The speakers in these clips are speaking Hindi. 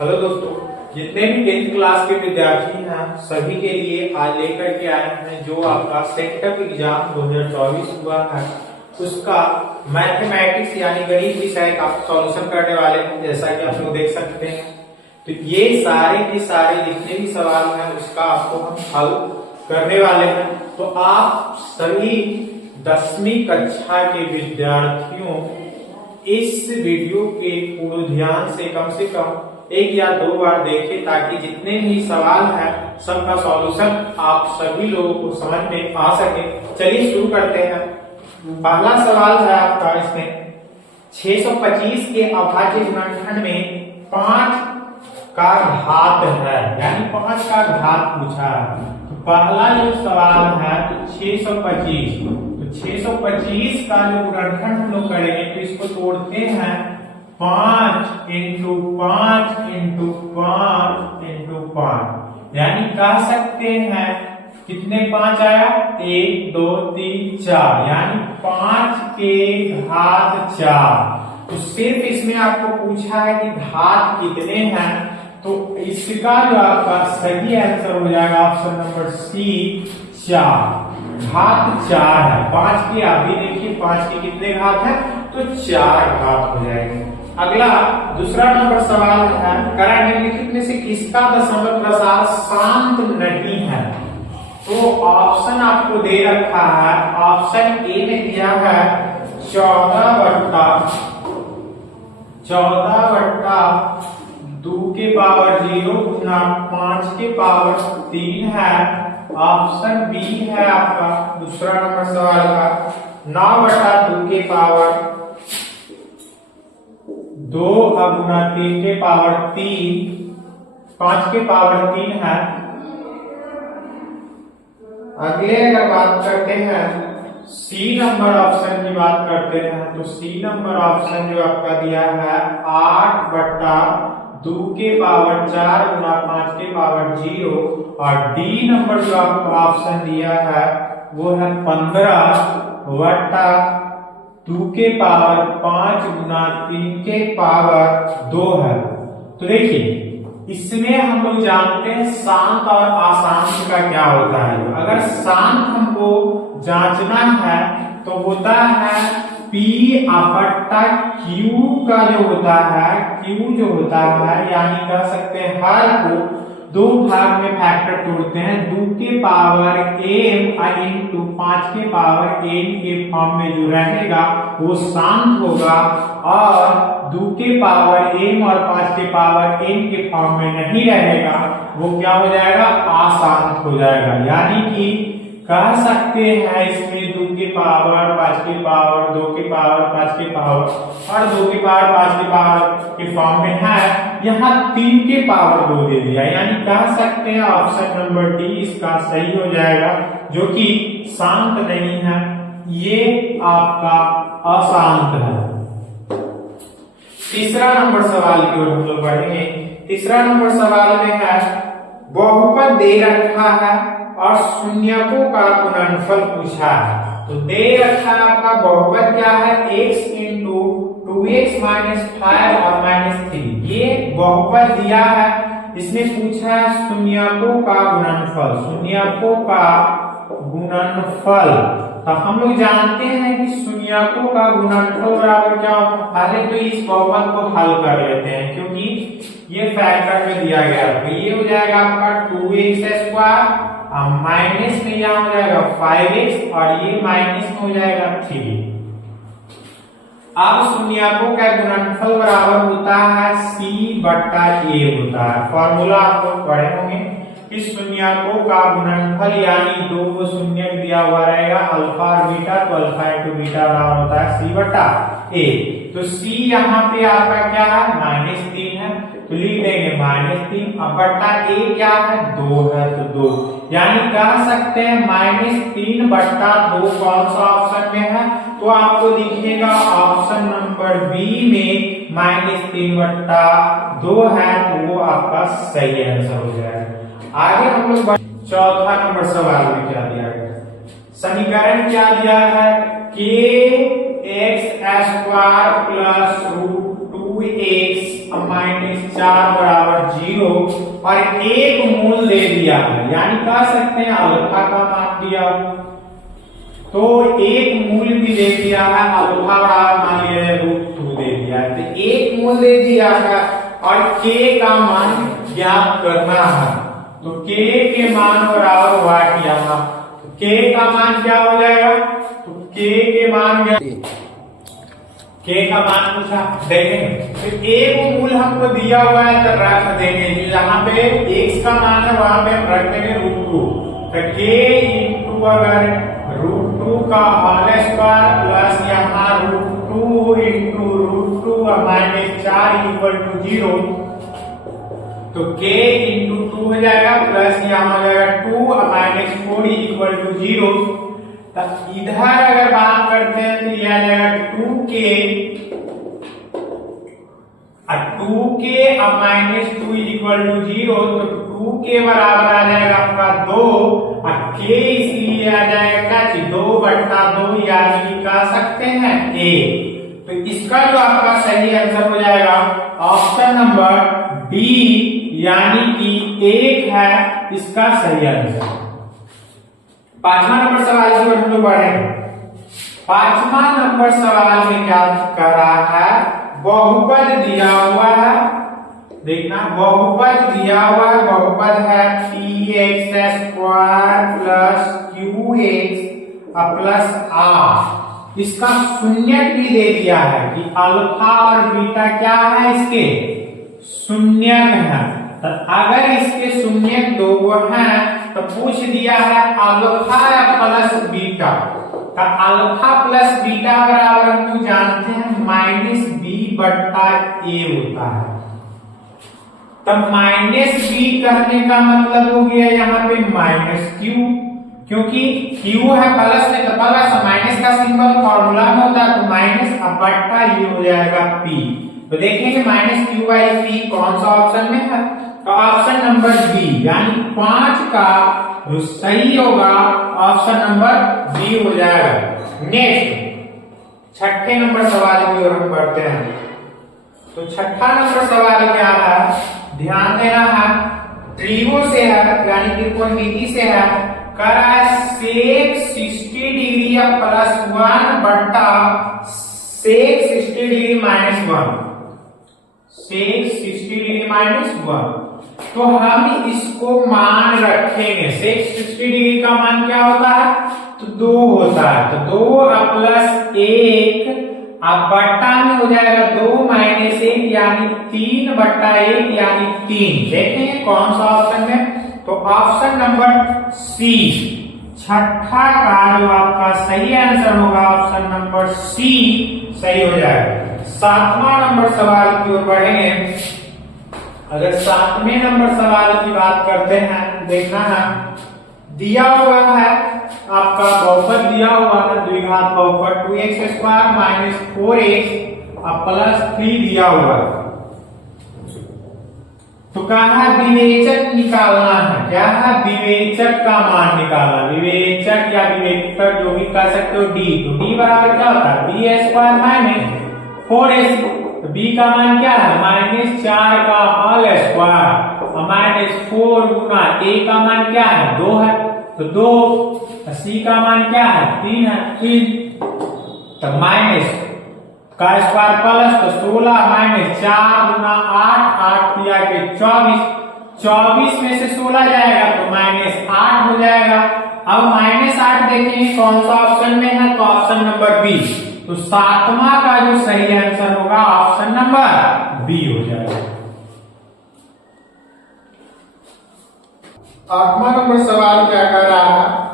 हेलो दोस्तों, जितने भी 10th क्लास के विद्यार्थी हैं सभी के लिए आज लेकर के आए हैं जो आपका सेटअप एग्जाम 2024 हुआ है उसका मैथमेटिक्स यानी गणित विषय का सॉल्यूशन करने वाले हैं। जैसा कि आप लोग देख सकते हैं, तो ये सारे के सारे जितने भी सवाल हैं उसका आपको हम हल करने वाले हैं। तो आप सभी 10वीं कक्षा के विद्यार्थियों इस वीडियो के पूर्ण ध्यान से कम 1 या 2 बार देखें ताकि जितने भी सवाल हैं सबका सॉल्यूशन आप सभी लोगों को समझ में आ सके। चलिए शुरू करते हैं। पहला सवाल है आपका, इसमें 625 के अभाज्य गुणनखंड में 5 का घात है, यानी 5 का घात पूछा है। तो पहला जो सवाल है तो 625 का जो गुणनखंड हम लोग करेंगे तो इसको तोड़ते हैं 5 इंटू 5 इंटू 5 इंटू 5, यानी कह सकते हैं कितने 5 आया, 1 2 3 4, यानी 5 के घात 4। तो सिर्फ इसमें आपको पूछा है कि घात कितने हैं, तो इसका जो आपका सही आंसर हो जाएगा ऑप्शन नंबर सी 4। घात 4 है 5 की। आप भी देखिए 5 के कितने घात है, तो 4 घात हो जाएंगे। अगला दूसरा नंबर सवाल है, करण निम्नलिखित में से किसका दशमलव प्रसार शांत नहीं है। तो ऑप्शन आपको दे रखा है, ऑप्शन ए में दिया है 14/2 के पावर 0 गुना 5 के पावर 3 है। ऑप्शन बी है आपका दूसरा नंबर सवाल का 9/2 के पावर 2 गुना 3 के पावर 3, 5 के पावर 3 है। अगले अगर बात करते हैं सी नंबर ऑप्शन की बात करते हैं, तो सी नंबर ऑप्शन जो आपका दिया है 8/2 के पावर 4 गुना 5 के पावर 0, और डी नंबर जो आपको ऑप्शन दिया है वो है 15/2 के पावर 5 गुना 3 के पावर 2 है। तो देखिए इसमें हम लोग जानते हैं शांत और अशांत का क्या होता है। अगर शांत हमको जांचना है तो होता है P/Q का जो होता है, Q जो होता है, यानी कह सकते हैं हर को 2 भाग में फैक्टर तोड़ते हैं। 2 के पावर m इंटू 5 के पावर n के फॉर्म में जो रहेगा वो शांत होगा, और 2 के पावर m और 5 के पावर n के फॉर्म में नहीं रहेगा वो क्या हो जाएगा, अशांत हो जाएगा। यानी कि कह सकते हैं इसमें 2 के पावर 5 के पावर 2 के पावर 5 के पावर और 2 के पावर 5 के पावर के फॉर्म में है, यहाँ 3 के पावर 2 दे दिया, यानी कह सकते हैं ऑप्शन नंबर डी इसका सही हो जाएगा, जो कि शांत नहीं है, ये आपका अशांत है। तीसरा नंबर सवाल की ओर हम लोग बढ़ेंगे। तीसरा नंबर सवाल में है बहुपद दे रखा है और शून्यकों का गुणनफल पूछा है। तो दे रखा है आपका बहुपद क्या है, x इंटू 2x माइनस 5 और माइनस 3, ये बहुपद दिया है। इसमें पूछा है शून्यकों का गुणनफल, शून्यकों का गुणनफल। तो हम लोग जानते हैं कि शून्यकों का गुणनफल बराबर क्या होगा। पहले तो इस बहुपद को हल कर लेते हैं क्योंकि ये फैक्टर में दिया गया है। तो ये हो जाएगा आपका 2x², माइनस में यहाँ हो जाएगा 5x और ये माइनस में हो जाएगा 3। अब शून्यकों का गुणनफल बराबर होता है c/a होता है। फॉर्मूला आप लोग पढ़े होंगे कि शून्यकों का गुणनफल यानी 2 शून्य दिया हुआ रहेगा अल्फा और बीटा, तो अल्फा इंटू बीटा बराबर होता है c/a। तो c यहाँ पे आपका क्या है, -3 है, तो लिख देंगे -3। अब बट्टा a क्या है, 2 है, तो 2, यानी कह सकते हैं -3/2 कौन सा ऑप्शन में है, तो आपको दिखेगा ऑप्शन नंबर बी में -3/2 है, तो वो आपका सही आंसर हो जाएगा। आगे हम लोग चौथा नंबर सवाल में क्या दिया गया, समीकरण क्या दिया है, kx² + √2x -4 बराबर 0 और एक मूल दे दिया है, यानी कह सकते हैं अल्फा का मान दिया, तो एक मूल भी दे दिया है, अल्फा बराबर मान लिया √2 दे दिया है, तो एक मूल दे दिया है और k का मान ज्ञात करना है, तो k के मान बराबर वाट यहाँ, तो k का मान क्या हो जाएगा, तो k के मान k का मान पूछा देखेंगे, तो एक मूल हमको दिया हुआ है तो रख देंगे, यहाँ पे x का मान है वहां पे हम रख देंगे √2, तो k इंटू अगर √2 का होल स्क्वायर प्लस यहाँ √2 इंटू √2 -4 इक्वल टू 0, तो k इंटू 2 हो जाएगा प्लस यहाँ हो जाएगा 2 -4 इक्वल टू 0, तब इधर अगर बात करते हैं तो यह आ जाएगा 2k अब -2 इक्वल टू 0, तो 2k बराबर आ जाएगा आपका 2 और k इसलिए आ जाएगा 2/2, यानी कि कह सकते हैं a, तो इसका जो आपका सही आंसर हो जाएगा ऑप्शन नंबर डी, यानी कि 1 है इसका सही आंसर। 5वां नंबर सवाल की ओर हम लोग बढ़ेंगे। 5वां नंबर सवाल में क्या कर रहा है, बहुपद दिया हुआ है, देखना बहुपद दिया हुआ है, बहुपद है px² plus qx plus r, इसका शून्यक भी दे दिया है कि अल्फा और बीटा क्या है, इसके शून्यक है, तो अगर इसके शून्यक दो हैं तो पूछ दिया है अल्फा प्लस बीटा, तो अल्फा प्लस बीटा बराबर हम लोग जानते हैं -b/a होता है, तब -b कहने का मतलब हो गया यहाँ पे -q, क्योंकि q है प्लस में, तो प्लस माइनस का सिंबल फॉर्मूला में होता है, तो माइनस अब बट्टा ये हो जाएगा p, तो देखेंगे -q/p कौन सा ऑप्शन में है, तो ऑप्शन नंबर बी, यानी 5 का जो सही होगा ऑप्शन नंबर बी हो जाएगा। नेक्स्ट 6ठे नंबर सवाल की ओर हम बढ़ते हैं। तो 6ठा नंबर सवाल क्या है, ध्यान देना है, त्रिभुज से है, यानी त्रिकोणमिति से है, कर रहा है sec 60 डिग्री प्लस 1 बट्टा sec 60 डिग्री -1, sec 60 डिग्री -1, तो हम इसको मान रखेंगे, sec 60 डिग्री का मान क्या होता है, तो 2 होता है, तो 2 प्लस 1 अब बट्टा में हो जाएगा 2 -1 यानी 3/1 यानी 3, देखेंगे कौन सा ऑप्शन में, तो ऑप्शन नंबर सी, 6ठा का जो आपका सही आंसर होगा ऑप्शन नंबर सी सही हो जाएगा। 7वां नंबर सवाल की ओर बढ़ेंगे। अगर 7वें नंबर सवाल की बात करते हैं, देखना है दिया हुआ है आपका बहुपद दिया हुआ है, द्विघात बहुपद 2x² - 4x प्लस 3 दिया हुआ है, तो कहा विवेचक निकालना है, क्या है विवेचक का मान निकालना, विवेचक या विवेचक जो भी कह सकते हो डी, तो डी बराबर क्या होता है b² - 4ac, तो b का मान क्या है -4 का होल स्क्वायर -4 गुना a का मान क्या है 2 है, तो 2, c का मान क्या है 3 है, 3 तो माइनस का स्क्वायर प्लस, तो 16 -4 गुना 8, 8 दिया के 24, 24 में से 16 जाएगा तो -8 हो जाएगा। अब -8 देखेंगे कौन सा ऑप्शन में है, तो ऑप्शन नंबर बी, तो 7वां का जो सही आंसर होगा ऑप्शन नंबर बी हो जाएगा। 8वां नंबर सवाल क्या कर रहा है,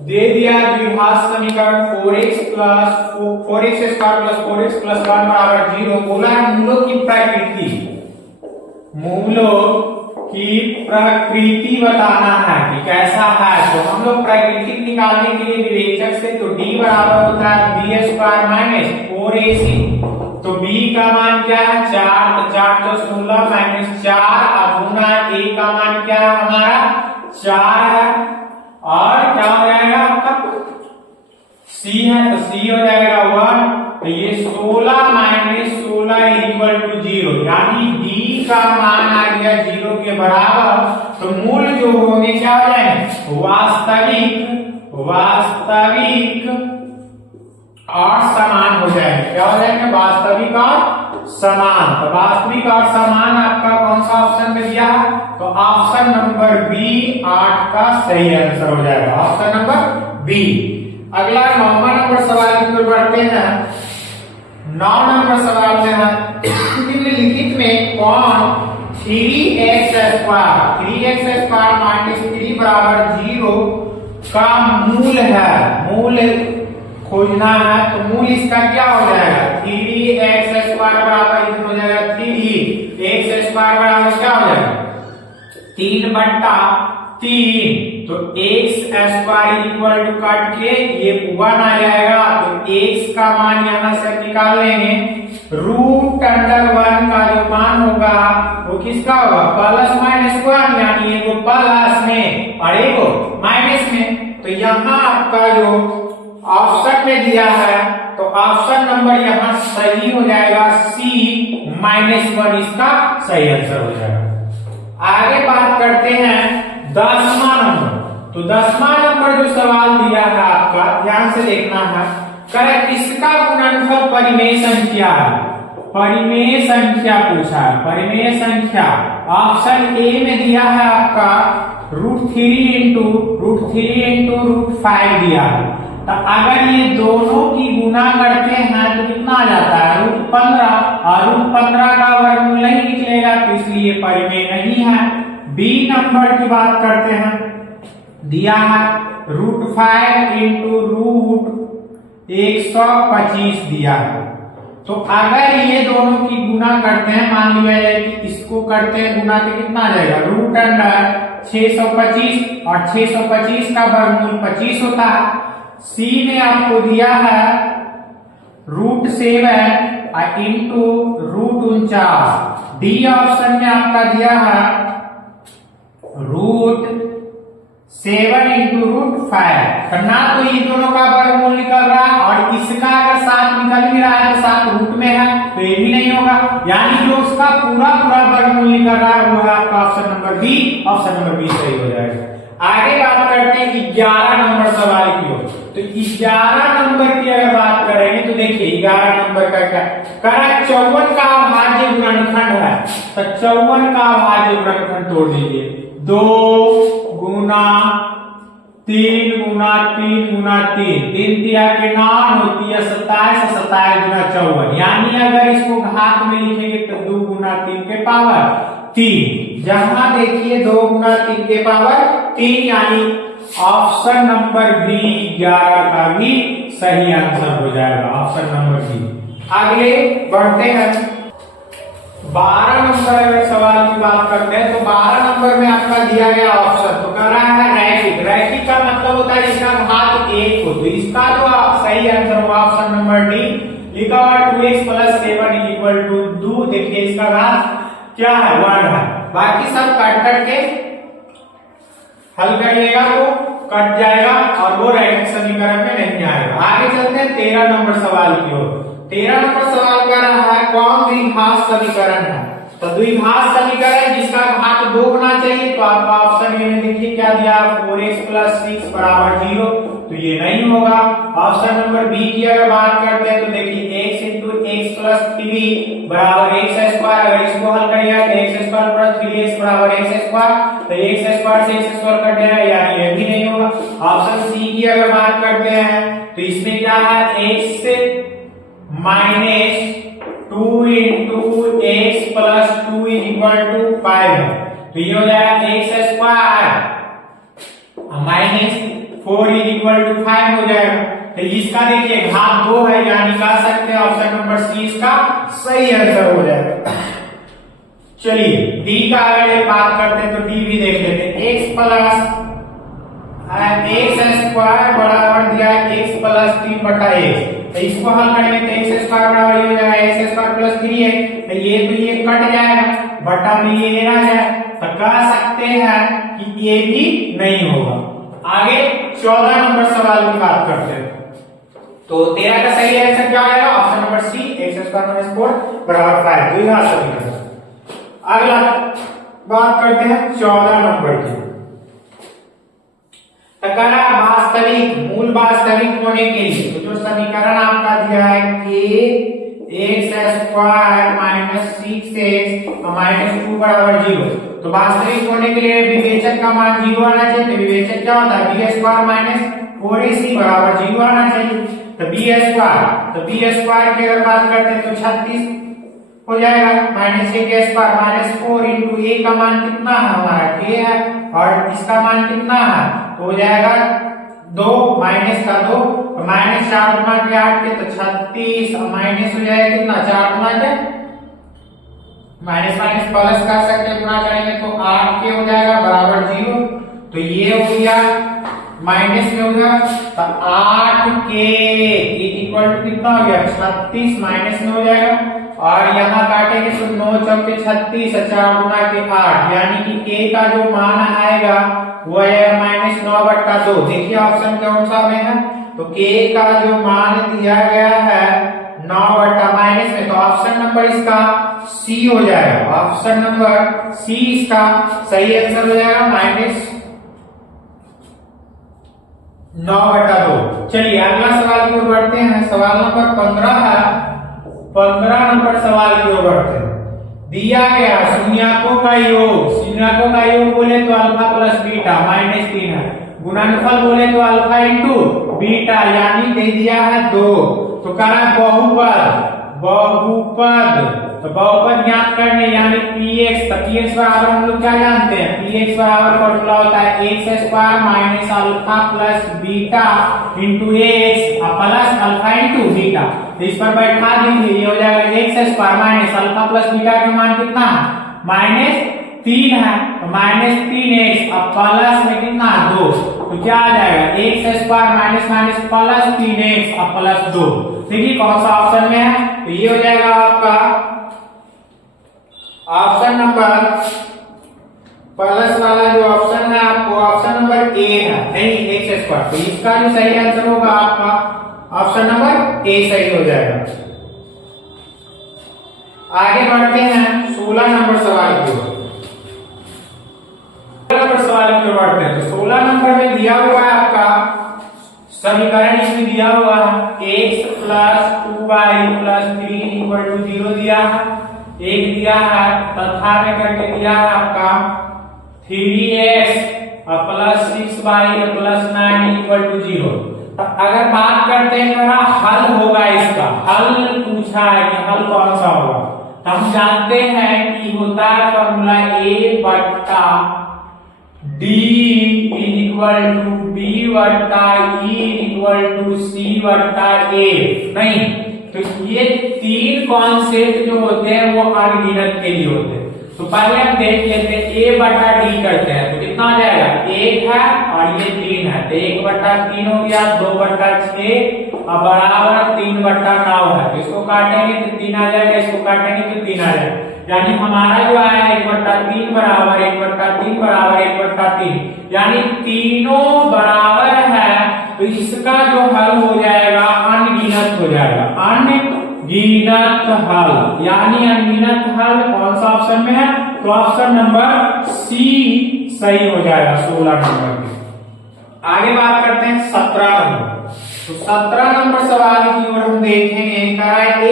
दे दिया द्विघात समीकरण 4x² + 4x + 1 बराबर 0, बोला है मूलों की प्रकृति, मूलों की प्रकृति बताना है कि कैसा है, तो हम लोग प्रकृति निकालने के लिए विवेचक से, तो d बराबर होता है b² - 4ac, तो b का मान क्या है 4, तो 4 तो 16 -4 गुना a का मान क्या है हमारा 4 है, और क्या हो जाएगा आपका c है, तो c का मान आ गया 0 के बराबर, तो मूल जो होंगे क्या हो जाएंगे, वास्तविक और समान हो जाएंगे। क्या हो जाएंगे, वास्तविक और समान। तो वास्तविक और समान आपका कौन सा ऑप्शन में दिया है, तो ऑप्शन नंबर बी 8 का सही आंसर हो जाएगा, ऑप्शन नंबर बी। अगला 9वां नंबर सवाल की ओर बढ़ते हैं। 9 नंबर सवाल में है निम्नलिखित में कौन 3x² माइनस 3 बराबर 0 का मूल है, मूल खोजना है। तो मूल इसका क्या हो जाएगा, 3x² बराबर हो जाएगा 3x² बराबर क्या हो जाएगा 3/3। तो x² इक्वल टू कट के ये 1 आ जाएगा, तो x का मान यहां से निकाल लेंगे। √1 का जो मान होगा वो किसका होगा, +-1, यानी एक प्लस में और एक माइनस में। तो यहाँ आपका जो ऑप्शन में दिया है, तो ऑप्शन नंबर यहाँ सही हो जाएगा, C -1 इसका सही आंसर हो जाएगा। आगे बात करते हैं 10वां नंबर। तो 10वां नंबर जो सवाल दिया है आपका, ध्यान से देखना है, करें किसका गुणनफल परिमेय संख्या है, परिमेय संख्या पूछा है, परिमेय संख्या। ऑप्शन ए में दिया है आपका √3 into √5 दिया है। तो अगर ये दोनों की गुना करते हैं तो कितना आ जाता है, √15, और √15 का वर्गमूल नहीं निकलेगा, तो इसलिए परिमेय नहीं है। बी नंबर की बात करते हैं, दिया है √5 into √125 दिया है। तो अगर ये दोनों की गुना करते हैं, मान लिया जाए कि इसको करते हैं गुना, तो कितना आ जाएगा, √625, और 625 का वर्गमूल 25 होता है। सी में आपको दिया है √7 into √49। डी ऑप्शन में आपका दिया है √7 into √5। तो ना तो ये दोनों का वर्गमूल निकल रहा है, और इसका अगर साथ निकल भी रहा है तो साथ रूट में है, तो ये भी नहीं होगा, यानी जो उसका पूरा वर्गमूल निकल रहा है वो है आपका option number B, option number B सही हो जाएगा। आगे बात करते हैं 11 नंबर सवाल की ओर। तो 11 नंबर की अगर बात करेंगे तो देखिए 11 नंबर का क्या करा, 54 का अभाज्य गुणनखंड है। तो 54 का अभाज्य गुणनखंड तोड़ दीजिए, 2 गुना 3 गुना 3 गुना 3, 3 तिया के 9 होती है 27, 27 गुना 54, यानी अगर इसको घात में लिखेंगे तो 2 गुना 3 के पावर 3। जहां देखिए 2 गुना 3 के पावर 3, यानी ऑप्शन नंबर बी 11 का भी सही आंसर हो जाएगा, ऑप्शन नंबर बी। आगे बढ़ते हैं 12 नंबर अगर सवाल की बात करते हैं, तो 12 नंबर में आपका दिया गया ऑप्शन तो कर रहा है रैखिक। रैखिक का मतलब होता है इसका घात 1 हो, तो इसका जो सही आंसर होगा ऑप्शन नंबर डी, लिखा हुआ 2x + 7 = 2। देखिए इसका घात क्या है, 1 है। बाकी सब कट के हल करिएगा तो कट जाएगा और वो रैखिक समीकरण में नहीं आएगा। आगे चलते हैं 13 नंबर सवाल की ओर। 13 नंबर सवाल कर रहा है कौन द्विघात समीकरण है। तो द्विघात समीकरण जिसका घात 2 होना चाहिए, तो आपका ऑप्शन ए में देखिए क्या दिया, 4x + 6 = 0, तो ये नहीं होगा। ऑप्शन नंबर बी की अगर बात करते हैं तो देखिए x × x + 3 = x²। अगर इसको हल करिएगा तो x² + 3x = x², तो x² से x² कट जाएगा, यानी ये भी नहीं होगा। ऑप्शन सी की अगर बात करते हैं तो इसमें क्या है, x - 2 × x + 2 = 5 है, तो ये हो जाएगा x² - 4 = 5 हो जाएगा। तो इसका देखिए घात 2 है, यानी कह सकते हैं ऑप्शन नंबर सी इसका सही आंसर हो जाएगा। चलिए डी का अगर बात करते हैं तो डी भी देख लेते हैं, x + x² बराबर दिया है x + 3/x। तो इसको हल करेंगे तो x² बराबर ये हो जाएगा x² + 3 है, तो ये कट जाएगा, बटा में ये रह जाए, तो कह सकते हैं कि ये भी नहीं होगा। आगे 14 नंबर सवाल की बात करते हैं, तो 13 का सही आंसर क्या आएगा, ऑप्शन नंबर सी, x² - 4 = 5, द्विघात समीकरण। अगला बात करते हैं 14 नंबर की। वास्तविक मूल वास्तविक होने के लिए तो जो समीकरण आपका दिया है के x square minus 6x minus 2 बराबर 0, तो वास्तविक होने के लिए विवेचक का मान 0 आना चाहिए। तो विवेचक क्या होता है, बी स्क्वायर माइनस 4ac बराबर 0 आना चाहिए। तो बी स्क्वायर की अगर बात करते हैं तो 36 हो जाएगा, माइनस ए के स्क्वायर माइनस 4 इंटू ए का मान कितना है हमारा के है और इसका मान कितना है, तो हो जाएगा 2 माइनस का 2 माइनस 4 गुना के 8 के तो 36 माइनस हो जाएगा कितना 4 गुना के माइनस माइनस प्लस कर सकते हैं, गुना करेंगे तो 8 के हो जाएगा बराबर 0। तो ये हो गया माइनस में हो गया तो 8 के इक्वल टू कितना हो गया 36 माइनस में हो जाएगा और यहाँ काटेंगे तो 9 चौके 36 4 गुना के 8 यानी कि के का जो मान आएगा वो है माइनस 9/2। देखिए ऑप्शन कौन सा में है, तो के का जो मान दिया गया है 9 माइनस में, तो ऑप्शन नंबर इसका सी हो जाएगा। ऑप्शन नंबर सी इसका सही आंसर हो जाएगा माइनस 9/2। चलिए अगला सवाल की ओर बढ़ते हैं। सवाल नंबर 15 है। 15 नंबर सवाल की ओर बढ़ते हैं। दिया गया शून्यकों का योग बोले तो अल्फा प्लस बीटा माइनस 3 है, गुणनफल बोले तो अल्फा इंटू बीटा यानी दे दिया है 2। तो कह रहा है बहुपद तो बहुपद ज्ञात करने यानी px, तो px बराबर हम लोग क्या जानते हैं, px बराबर फॉर्मूला होता है x square minus alpha plus beta into x plus alpha into beta. तो इस पर बैठा देंगे, ये हो जाएगा x square minus alpha plus beta का मान कितना माइनस 3 है, तो माइनस 3x अब प्लस में कितना 2, तो क्या आ जाएगा x square minus minus plus 3x अब प्लस 2। देखिए कौन सा ऑप्शन में है, तो ये हो जाएगा आपका ऑप्शन नंबर प्लस वाला जो ऑप्शन है आपको ऑप्शन नंबर ए है, नहीं एक्स स्क्वायर। तो इसका जो सही आंसर होगा आपका ऑप्शन नंबर ए सही हो जाएगा। आगे बढ़ते हैं 16 नंबर सवाल की ओर। 16 नंबर सवाल की ओर बढ़ते हैं। तो 16 नंबर में दिया हुआ है आपका समीकरण, इसमें दिया हुआ है x plus 2y plus 3 equal to 0 दिया है, एक दिया है तथा में करके दिया है आपका 3x plus 6y plus 9 equal to 0। अगर बात करते हैं मेरा हल होगा, इसका हल पूछा है कि हल कौन सा होगा, तो हम जानते हैं कि होता है फॉर्मूला a बट्टा d इक्वल टू b बट्टा e इक्वल टू c बट्टा a। नहीं, तो ये 3 कॉन्सेप्ट जो होते हैं वो अनगिनत के लिए होते हैं। तो पहले हम देख लेते हैं a बटा d करते हैं तो कितना आ जाएगा 1 है और ये 3 है, तो 1/3 हो गया, 2/6 और बराबर 3/9 है। तो इसको काटेंगे तो 3 आ जाएगा, इसको काटेंगे तो 3 आ जाएगा, यानी हमारा जो आया 1/3 बराबर 1/3 बराबर 1/3 यानी तीनों बराबर है। तो इसका जो हल हो जाएगा अनगिनत हो जाएगा, अनगिनत हल यानी अनगिनत हल कौन सा ऑप्शन में है, तो ऑप्शन नंबर सी सही हो जाएगा 16 नंबर में। आगे बात करते हैं 17 नंबर। तो 17 नंबर सवाल की ओर हम देखेंगे,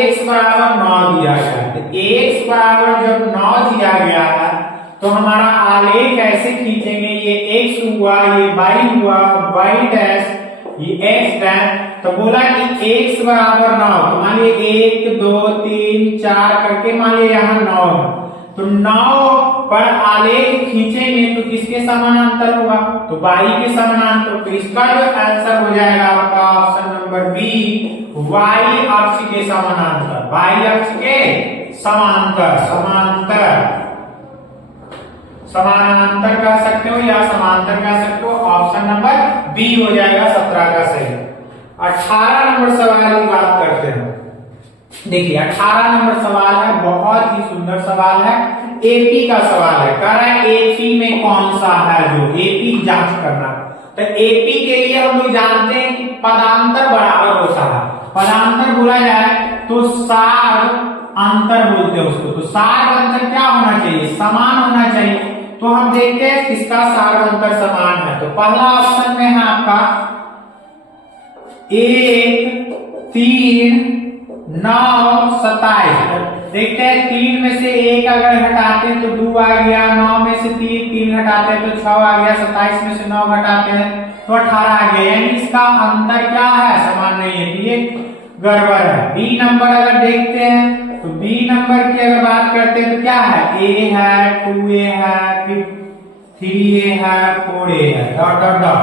x बराबर 9 दिया गया है। तो x बराबर जब 9 दिया गया है तो हमारा आलेख ऐसे खींचेंगे, ये x हुआ, ये y हुआ, y डैश, ये x डैश। तो बोला कि x बराबर 9, तो मान लीजिए 1 2 3 4 करके मान लीजिए यहाँ 9 है, तो 9 पर आलेख खींचेंगे तो किसके समानांतर होगा, तो y के समानांतर। तो इसका जो आंसर हो जाएगा आपका ऑप्शन नंबर बी y अक्ष के समानांतर, y अक्ष के समांतर, समानांतर कह सकते हो या समांतर कह सकते हो, ऑप्शन नंबर बी हो जाएगा 17 का सही। 18 नंबर सवाल की बात करते हैं। देखिए 18 नंबर सवाल है, बहुत ही सुंदर सवाल है, एपी का सवाल है। कह रहा है एपी में कौन सा है, जो एपी जांच करना। तो एपी के लिए हम लोग जानते हैं कि पदांतर बराबर होता है। पदांतर बोला जाए तो सार अंतर बोलते हैं उसको। तो सार अंतर क्या होना चाहिए? समान होना चाहिए। तो हम देखते हैं किसका सार अंतर समान है। तो पहला ऑप्शन में है आपका 1, 3, 9, 27। देखते हैं 3 में से 1 अगर हटाते हैं तो 2 आ गया, 9 में से 3 हटाते हैं तो 6 आ गया, 27 में से 9 घटाते हैं तो 18 आ गया। यानी इसका अंतर क्या है? समान नहीं है, ये गड़बड़ है। बी नंबर अगर देखते हैं तो बी नंबर की अगर बात करते हैं तो क्या है? ए है, 2a है, फिर 3a है, 4a है, डॉट डॉट डॉट।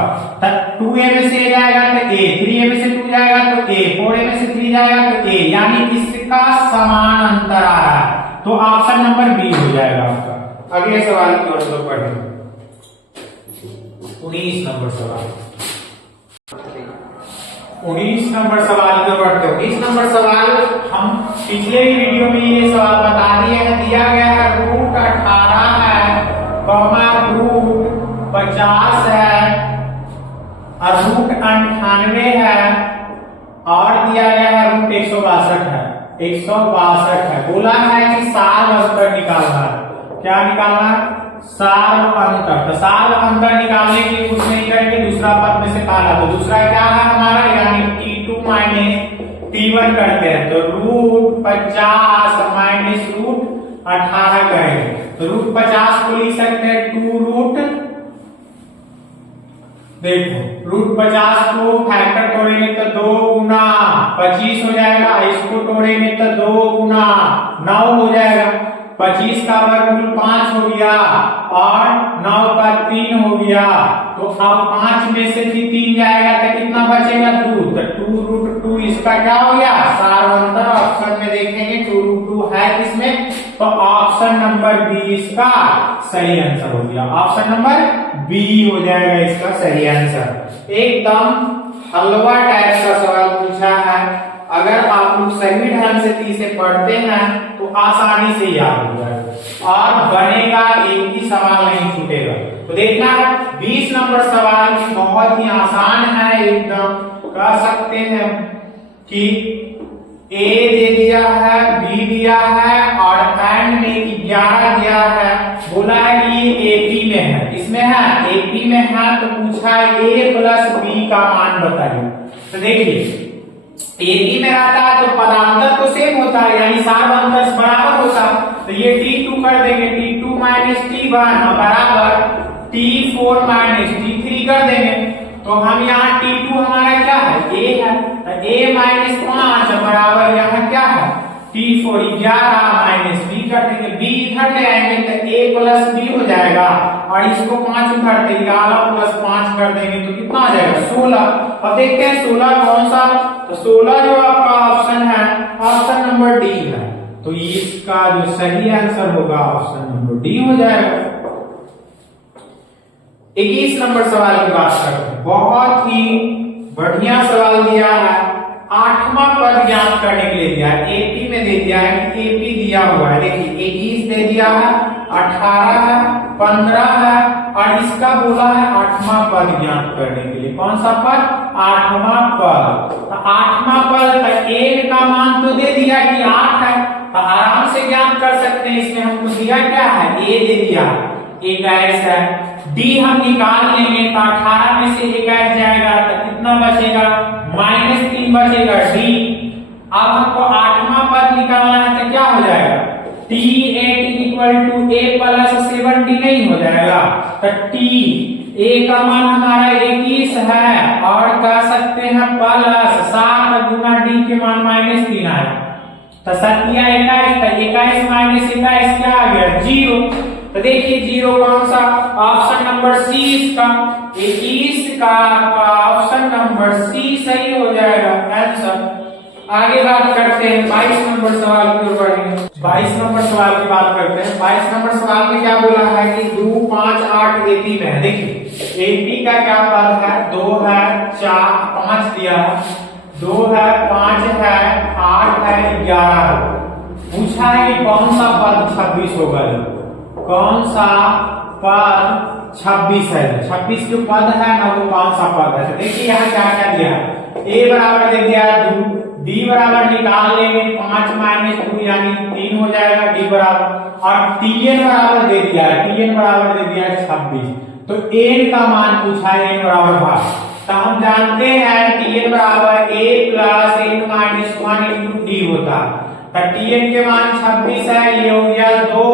2a में से जाएगा तो a, 3a में से 2 जाएगा तो a, 4a में से 3 जाएगा तो a, यानी इसका समान अंतर आ रहा है। तो ऑप्शन नंबर बी हो जाएगा आपका। अगले सवाल की ओर लोग पढ़ें। 19 नंबर सवाल। 19 नंबर सवाल की ओर बढ़ते हैं। 19 नंबर सवाल हम पिछले ही वीडियो में ये सवाल बता दिए हैं। दिया गया है रूट 18 है, रूट 50 है और रूट 98 है और दिया गया है रूट 162 है। 162 है। बोला है कि सार अंतर निकालना है। क्या निकालना है? सार अंतर। तो सार अंतर निकालने के लिए कुछ नहीं करेंगे, दूसरा पद में से काला। तो दूसरा क्या है हमारा? यानी T2 माइनस T1 करते हैं तो रूट 50 माइनस रूट 18 करेंगे। तो रूट 50 को लिख सकते हैं 2 रूट, देखो रूट 50 को फैक्टर तोड़ेंगे तो 2 गुना 25 हो जाएगा, इसको तोड़ेंगे तो 2 गुना 9 हो जाएगा। 25 का वर्गमूल 5 हो गया और 9 का 3 हो गया। तो अब 5 में से 3 जाएगा तो कितना बचेगा? 2। तो 2 रूट 2 इसका क्या हो गया? सार अंतर। ऑप्शन में देखेंगे 2 रूट 2 है किसमें? तो ऑप्शन नंबर बी इसका सही आंसर हो गया। ऑप्शन नंबर बी हो जाएगा इसका सही आंसर। एकदम हलवा टाइप का सवाल पूछा है। अगर आप लोग सही ढंग से इसे पढ़ते हैं तो आसानी से याद हो जाएगा और बनेगा, एक ही सवाल नहीं छूटेगा। तो देखना 20 नंबर सवाल बहुत ही आसान है, एकदम कह सकते हैं कि ए दे दिया है, बी दिया है और एंड में 11 दिया है। बोला है कि ये एपी में है, इसमें है एपी में है। तो पूछा है ए प्लस बी का मान बताइए। तो देखिए एपी में रहता है तो पदांतर तो सेम होता है, यानी सार अंतर बराबर होता है। तो ये T2 कर देंगे, T2 माइनस T1 बराबर T4 माइनस T3 कर देंगे। तो हम यहाँ T2 हमारा क्या है? A है। तो A माइनस 5 बराबर यहाँ क्या है? T4 11 माइनस B कर देंगे। B इधर ले आएंगे तो A प्लस B हो जाएगा और इसको 5 उधरते 11 प्लस 5 कर देंगे तो कितना आ जाएगा? 16। अब देखते हैं 16 कौन सा? तो 16 जो आपका ऑप्शन है, ऑप्शन नंबर डी है। तो इसका जो सही आंसर होगा ऑप्शन नंबर डी हो जाएगा। 21 नंबर सवाल की बात करते हैं। बहुत ही बढ़िया सवाल दिया है। 8वां पद ज्ञात करने के लिए दिया है। एपी में दे दिया है कि एपी दिया हुआ है। देखिए 21 दे दिया है, 18 है, 15 है और इसका बोला है 8वां पद ज्ञात करने के लिए। कौन सा पद? 8वां पद। तो 8वां पद ए का मान तो दे दिया कि 8 है, तो आराम से ज्ञात कर सकते हैं। इसमें हमको दिया क्या है? ए दे दिया, 21 है। डी हम निकाल लेंगे तो 18 में से 21 जाएगा तो कितना बचेगा? -3 बचेगा डी। अब हमको 8वां पद निकालना है तो क्या हो जाएगा? T8 equal to A plus 70 नहीं हो जाएगा। तो T A का मान हमारा 21 है और कह सकते हैं प्लस 7 गुना D के मान -3 आया। तो 7 या 21, तो 21 माइनस 21 क्या आ गया? 0। तो देखिए 0 कौन सा? ऑप्शन नंबर सी इसका। 21 का ऑप्शन नंबर सी सही हो जाएगा आंसर। आगे बात करते हैं 22 नंबर सवाल की ओर बढ़ेंगे। 22 नंबर सवाल की बात करते हैं। 22 नंबर सवाल में क्या बोला है कि 2, 5, 8 एपी में है। देखिए एपी का क्या पद है? 2 है, 4, 5 दिया है, 2 है, 5 है, 8 है, 11 है। पूछा है कि कौन सा पद 26 होगा? कौन सा पद 26 है? 26 जो पद है ना वो कौन सा पद है? तो देखिए यहाँ क्या क्या दिया है। ए बराबर दे दिया है 2, डी बराबर निकाल लेंगे 5 माइनस 2 यानी 3 हो जाएगा डी बराबर, और टीएन बराबर दे दिया है, टीएन बराबर दे दिया है 26। तो एन का मान पूछा है, एन बराबर भाग, तो हम जानते हैं टीएन बराबर A plus N minus 1 into D होता है। तो टीएन के मान 26 है, ये हो गया 2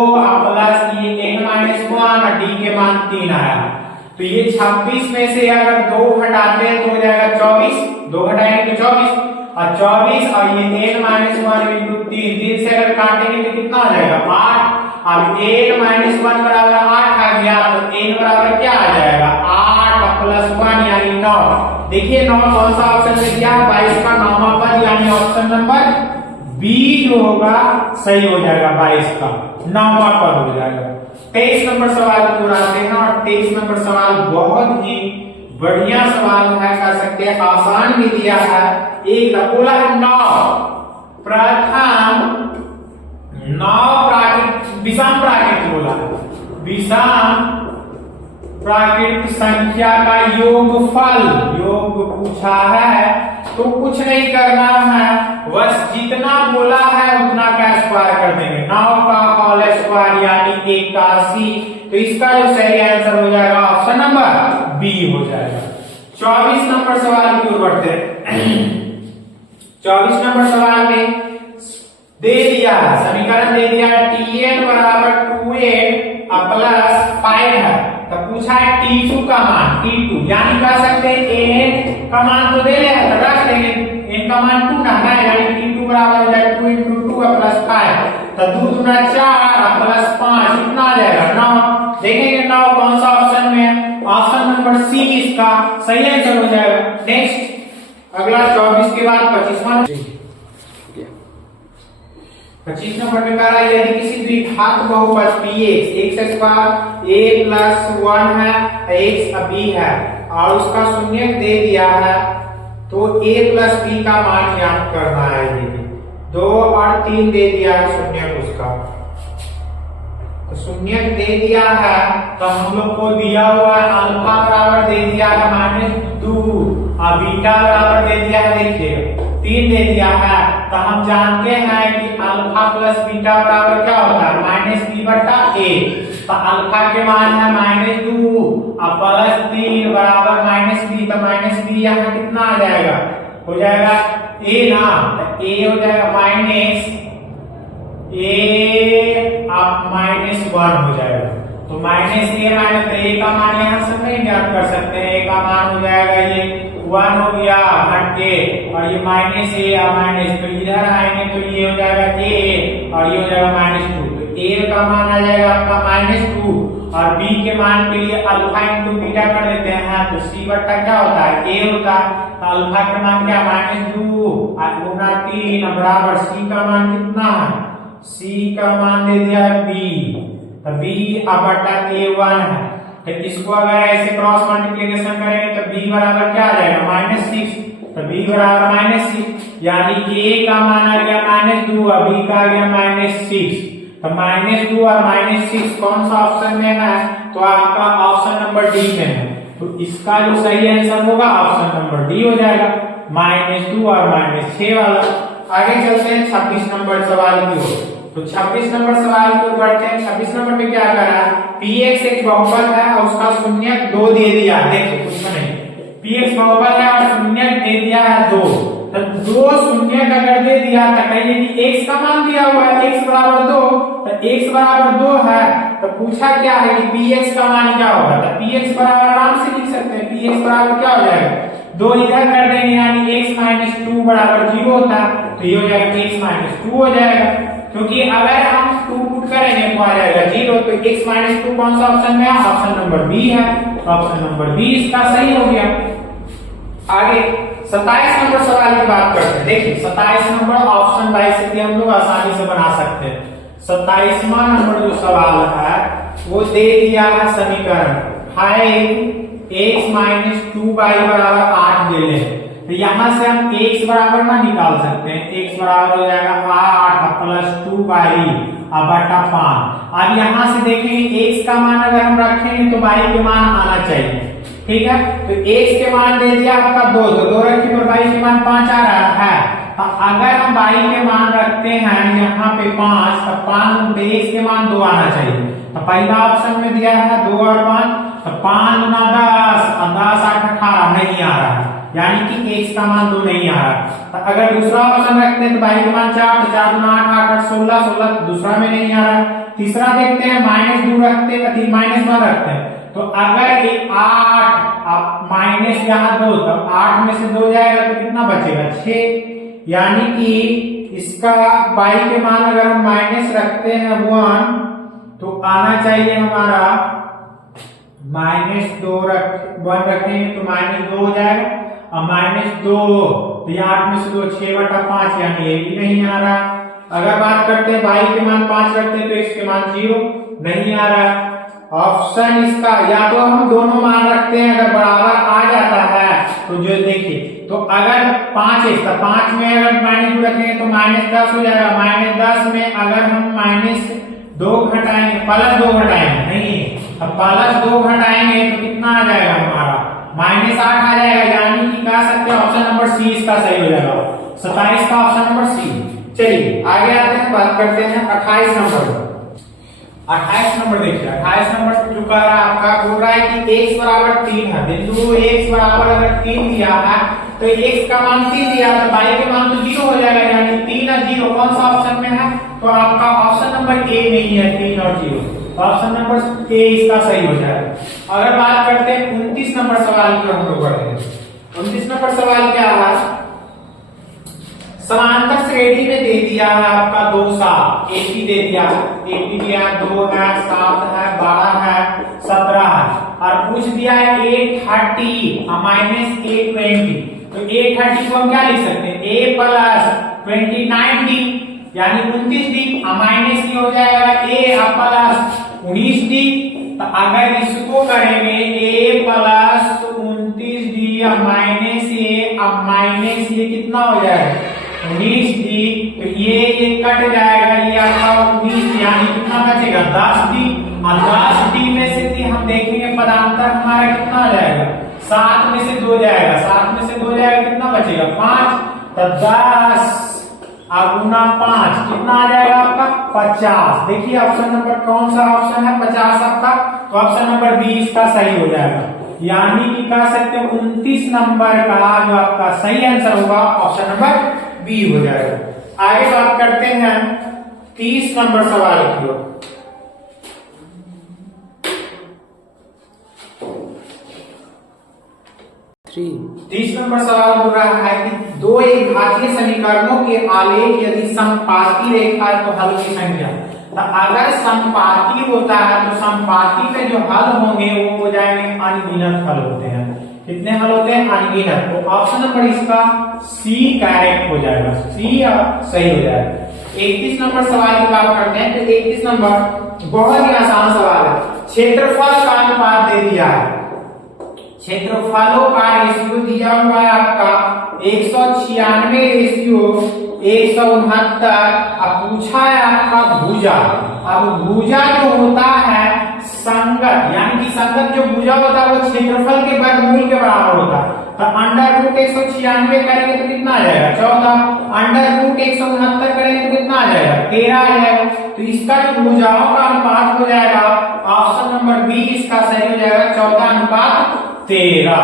प्लस ये एन माइनस 1 और डी के मान 3 आया। तो ये 26 में से अगर 2 हटाते हैं तो हो जाएगा 24, 2 हटाएंगे तो 24, और 24 और ये एन माइनस 1 इंटू 3 से अगर काटेंगे तो कितना हो जाएगा 8। अब एन माइनस 1 बराबर 8 आ गया, तो एन बराबर क्या आ जाएगा 8 प्लस 1 यानी 9। देखिए 9 कौन सा ऑप्शन में दिया है, 22 का 9वां पद यानी ऑप्शन नंबर बी जो होगा सही हो जाएगा, 22 का 9वां पद हो जाएगा। 23 नंबर सवाल को आते हैं, और 23 नंबर सवाल बहुत ही बढ़िया सवाल है, कह सकते हैं आसान भी दिया है। एक बोला है 9 प्रथम 9 प्राकृत विषम प्राकृत बोला है, विषम प्राकृत संख्या का योगफल योग पूछा है। तो कुछ नहीं करना है, बस जितना बोला है उतना का स्क्वायर कर देंगे, 9 का होल स्क्वायर यानी 81। तो इसका जो सही आंसर हो जाएगा ऑप्शन नंबर बी हो जाएगा। 24 नंबर सवाल की ओर बढ़ते हैं। 24 नंबर सवाल में दे दिया है, समीकरण दे दिया है Tn बराबर 2n प्लस 5 है। तो पूछा है T2 का मान, T2 यानी कह सकते हैं n का मान तो दे दिया है, तो रख देंगे n का मान 2 ना है, यानी T2 बराबर हो जाएगा 2 × 2 प्लस 5, तो 2 दूना 4 प्लस 5 कितना आ जाएगा 9। देखेंगे 9 कौन सा ऑप्शन में है, ऑप्शन नंबर सी इसका सही आंसर हो जाएगा। नेक्स्ट अगला 24 के बाद 25वां 25 नंबर में कह रहा है यदि किसी द्विघात बहुपद px x square a plus 1 है, x b है और उसका शून्य दे दिया है, तो a प्लस b का मान ज्ञात करना है। ये 2 और 3 दे दिया है शून्य उसका, तो शून्य दे दिया है, तो हम लोग को दिया हुआ है अल्फा बराबर दे दिया है -2 और बीटा बराबर दे दिया है, देखिए 3 दे दिया है। तो हम जानते हैं कि अल्फा प्लस बीटा बराबर क्या होता है -b/a। तो अल्फा के मान है -2 और प्लस 3 बराबर -b, तो -b यहाँ कितना आ जाएगा, हो जाएगा a ना, तो a हो जाएगा -1 हो जाएगा। तो -a का मान यहाँ से नहीं ज्ञात कर सकते हैं, a का मान हो जाएगा ये 1 हो गया हट के, और ये -a और तो इधर आएंगे तो ये हो जाएगा a और ये हो जाएगा -2। तो a का मान आ जाएगा आपका -2 और b के मान के लिए अल्फा इंटू बीटा कर देते हैं, तो c बट्टा क्या होता है a होता है। तो अल्फा का मान क्या -2 और गुना 3 बराबर c का मान कितना है, c का मान दे दिया है b, तो b बट्टा a1 है। तो इसको अगर ऐसे क्रॉस मल्टीप्लिकेशन करेंगे तो b बराबर क्या आ जाएगा -6, तो b बराबर -6 यानी a का मान आ गया -2 और b का आ गया -6। तो -2 और -6 कौन सा ऑप्शन में है, तो आपका ऑप्शन नंबर डी में है। तो इसका जो सही आंसर होगा ऑप्शन नंबर डी हो जाएगा, -2 और -6 वाला। आगे चलते हैं 26 नंबर सवाल की ओर। तो 26 नंबर सवाल की ओर बढ़ते हैं। 26 नंबर में क्या कर रहा है, px एक बहुपद है और उसका शून्य 2 दे दिया, देखिए कुछ नहीं, px बहुपद है और शून्य दे दिया है 2, तो 2 शून्य अगर दे दिया तो कहिए कि x का मान दिया हुआ है x बराबर 2, तो x बराबर 2 है, तो पूछा क्या है कि px का मान क्या होगा, तो px बराबर आराम से लिख सकते हैं, px बराबर क्या हो जाएगा 2 इधर कर देंगे यानी x -2 बराबर 0 होता है, तो ये हो जाएगा x -2 हो जाएगा, क्योंकि अगर हम 2 पुट करेंगे तो आ जाएगा 0, तो x -2 कौन सा ऑप्शन में है, ऑप्शन नंबर बी है, तो ऑप्शन नंबर बी इसका सही हो गया। आगे 27 नंबर सवाल की बात करते हैं। देखिए 27 नंबर ऑप्शन वाइज से भी हम लोग आसानी से बना सकते हैं। 27वां नंबर जो सवाल है वो दे दिया है समीकरण 5x - 2y बराबर 8 दे ले, तो यहाँ से हम x बराबर ना निकाल सकते हैं, x बराबर हो जाएगा 8 प्लस 2y बटा 5। अब यहाँ से देखेंगे x का मान अगर हम रखेंगे तो y के मान आना चाहिए, ठीक है। तो x के मान दे दिया आपका 2, तो 2 रखिए पर y के मान 5 आ रहा है, तो अगर हम y के मान रखते हैं यहाँ पे 5, तो 5 x के मान 2 आना चाहिए। तो पहला ऑप्शन में दिया है 2 और 5, तो 5 गुना 10 और 10 8 18 नहीं आ रहा है, यानी कि x का मान 2 नहीं आ रहा। तो अगर दूसरा ऑप्शन रखते हैं तो y के मान 4, तो 4 गुना 8 8 16 16 दूसरा में नहीं आ रहा। तीसरा देखते हैं -2 रखते हैं, -1 रखते हैं, तो अगर ये 8 माइनस यहाँ 2, तब 8 में से 2 जाएगा तो कितना बचेगा 6, यानी कि इसका y के मान अगर हम माइनस रखते हैं 1, तो आना चाहिए हमारा -2 1 रखेंगे तो -2 हो जाएगा, और -2 तो ये 8 में से 2 6/5, यानी ये भी नहीं आ रहा। अगर बात करते हैं y के मान 5 रखते हैं तो x के मान 0 नहीं आ रहा। ऑप्शन इसका या तो हम दोनों मान रखते हैं, अगर बराबर आ जाता है तो जो देखिए, तो अगर 5x, तो 5 में अगर -2 रखेंगे तो -10 हो जाएगा। -10 में अगर हम -2 घटाएंगे, +2 घटाएंगे, नहीं अब +2 घटाएंगे तो कितना आ जाएगा हमारा -8 आ जाएगा, यानी कि कह सकते हैं ऑप्शन नंबर सी इसका सही हो जाएगा। 27 का ऑप्शन नंबर सी। चलिए आगे आते हैं, बात करते हैं 28 नंबर। 28 नंबर देखिए, 28 नंबर जो कह रहा है आपका बोल रहा है कि x बराबर 3 है, बिंदु x बराबर अगर 3 दिया है तो x का मान 3 दिया तो y के मान तो 0 हो जाएगा, यानी 3 और 0 कौन सा ऑप्शन में है, तो आपका ऑप्शन नंबर ए नहीं है 3 और 0, तो ऑप्शन नंबर ए इसका सही हो जाएगा। अगर बात करते हैं 29 नंबर सवाल की, हम लोग बढ़ते हैं 29 नंबर सवाल क्या है, समांतर श्रेणी में दे दिया है आपका 2 7 एक ही दे दिया है, एक ही दिया 2 है 7 है 12 है 17 है, और पूछ दिया है 830 -820, तो 830 को हम क्या लिख सकते हैं a + 29d, यानी 29d माइनस की हो जाएगा a प्लस 19d। तो अगर इसको करेंगे a + 29d माइनस ये कितना हो जाएगा 19d, तो ये कट जाएगा, ये आपका 19, यानी कितना बचेगा 10d, और 10d में से हम देखेंगे पदांतर हमारा कितना आ जाएगा 7 में से 2 जाएगा, 7 में से 2 जाएगा कितना बचेगा 5, तो 10 गुना 5 कितना आ जाएगा आपका 50। देखिए ऑप्शन नंबर कौन सा ऑप्शन है 50 आपका, तो ऑप्शन नंबर बी इसका सही हो जाएगा, यानी कि कह सकते हैं 29 नंबर का जो आपका सही आंसर होगा ऑप्शन नंबर बी हो जाएगा। आगे बात करते हैं 30 नंबर सवाल की ओर। 30 नंबर सवाल हो रहा है कि दो एक घातीय समीकरणों के आलेख यदि समपाती रेखा है तो हल की संख्या, तो अगर समपाती होता है तो समपाती में जो हल होंगे वो हो जाएंगे अनगिनत हल होते हैं। कितने हल होते हैं अनगिनत, तो ऑप्शन नंबर इसका सी करेक्ट हो जाएगा, सी सही हो जाएगा। 31 नंबर सवाल की बात करते हैं, तो 31 नंबर बहुत ही आसान सवाल है। क्षेत्रफल का अनुपात दे दिया है, क्षेत्रफलों का रेशियो दिया हुआ है आपका 196 रेशियो 169। अब पूछा है आपका भुजा। अब भुजा जो होता है संगत, यानी कि संगत जो भुजा होता है वो क्षेत्रफल के वर्गमूल के बराबर होता है। तो √196 करेंगे तो कितना आ जाएगा 14, √169 करेंगे तो कितना आ जाएगा 13 आ जाएगा। तो इसका जो भुजाओं का अनुपात हो जाएगा ऑप्शन नंबर बी इसका सही हो जाएगा 14:13।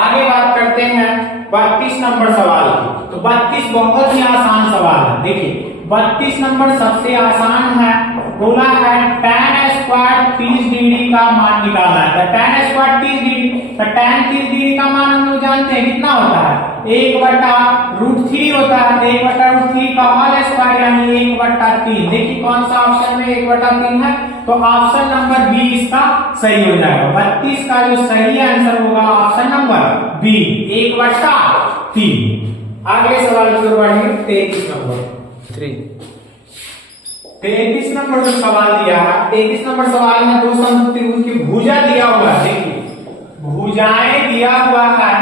आगे बात करते हैं 32 नंबर सवाल की। तो 32 बहुत ही आसान सवाल है। देखिए 32 नंबर सबसे आसान है। बोला है tan स्क्वायर 30 डिग्री का मान निकालना है। तो tan स्क्वायर 30 डिग्री, तो tan 30 डिग्री का मान हम लोग जानते हैं कितना होता है 1/√3 होता है। तो 1/√3 का होल स्क्वायर यानी 1/3। देखिए कौन सा ऑप्शन में 1/3 है, तो ऑप्शन नंबर बी इसका सही हो जाएगा। 32 का जो सही आंसर होगा ऑप्शन नंबर बी 1/3। अगले सवाल की ओर बढ़ेंगे 33 नंबर 33 नंबर जो सवाल दिया है, 33 नंबर सवाल में दो समत्रिभुज की भुजा दिया हुआ है। देखिए भुजाएं दिया हुआ है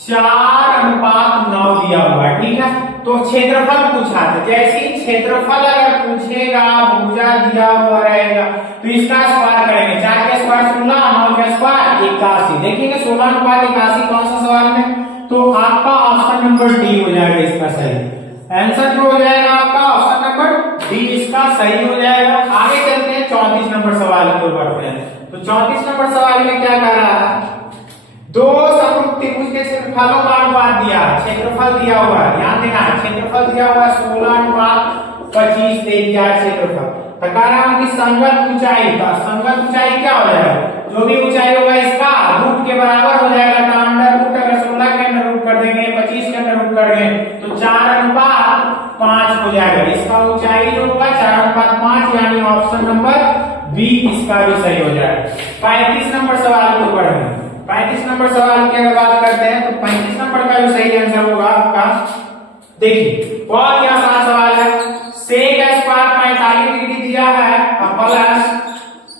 4:9 दिया हुआ है, ठीक है। तो क्षेत्रफल पूछा था, जैसे ही क्षेत्रफल अगर पूछेगा भुजा दिया हुआ रहेगा तो इसका स्क्वायर करेंगे। 4 का स्क्वायर 16, 9 का स्क्वायर 81। देखिएगा 16:81 कौन सा सवाल में तो आपका ऑप्शन नंबर डी हो जाएगा इसका सही आंसर। जो हो जाएगा आपका ऑप्शन नंबर डी इसका सही हो जाएगा। आगे चलते हैं 34 नंबर सवाल के ऊपर पढ़ते हैं। तो 34 नंबर सवाल में क्या कह रहा है, दो समरूप त्रिभुज के क्षेत्रफलों का अनुपात दिया, क्षेत्रफल दिया हुआ है, ध्यान देना क्षेत्रफल दिया हुआ 16:25 दे दिया है क्षेत्रफल। तो कह रहा हूं कि संगत ऊंचाई का, संगत ऊंचाई क्या हो जाएगा, जो भी ऊंचाई होगा इसका रूट के बराबर हो जाएगा। तो अंडर रूट अगर 16 के अंदर रूट कर देंगे, 25 के अंदर रूट कर देंगे तो 4:5 हो जाएगा। इसका ऊंचाई जो होगा 4:5, यानी ऑप्शन नंबर बी इसका भी सही हो जाएगा। 35 नंबर सवाल को पढ़ेंगे। 35 नंबर सवाल की अगर बात करते हैं तो 35 नंबर का जो सही आंसर होगा आपका, देखिए बहुत ही आसान सवाल है। सेक स्क्वायर 45 डिग्री दिया है प्लस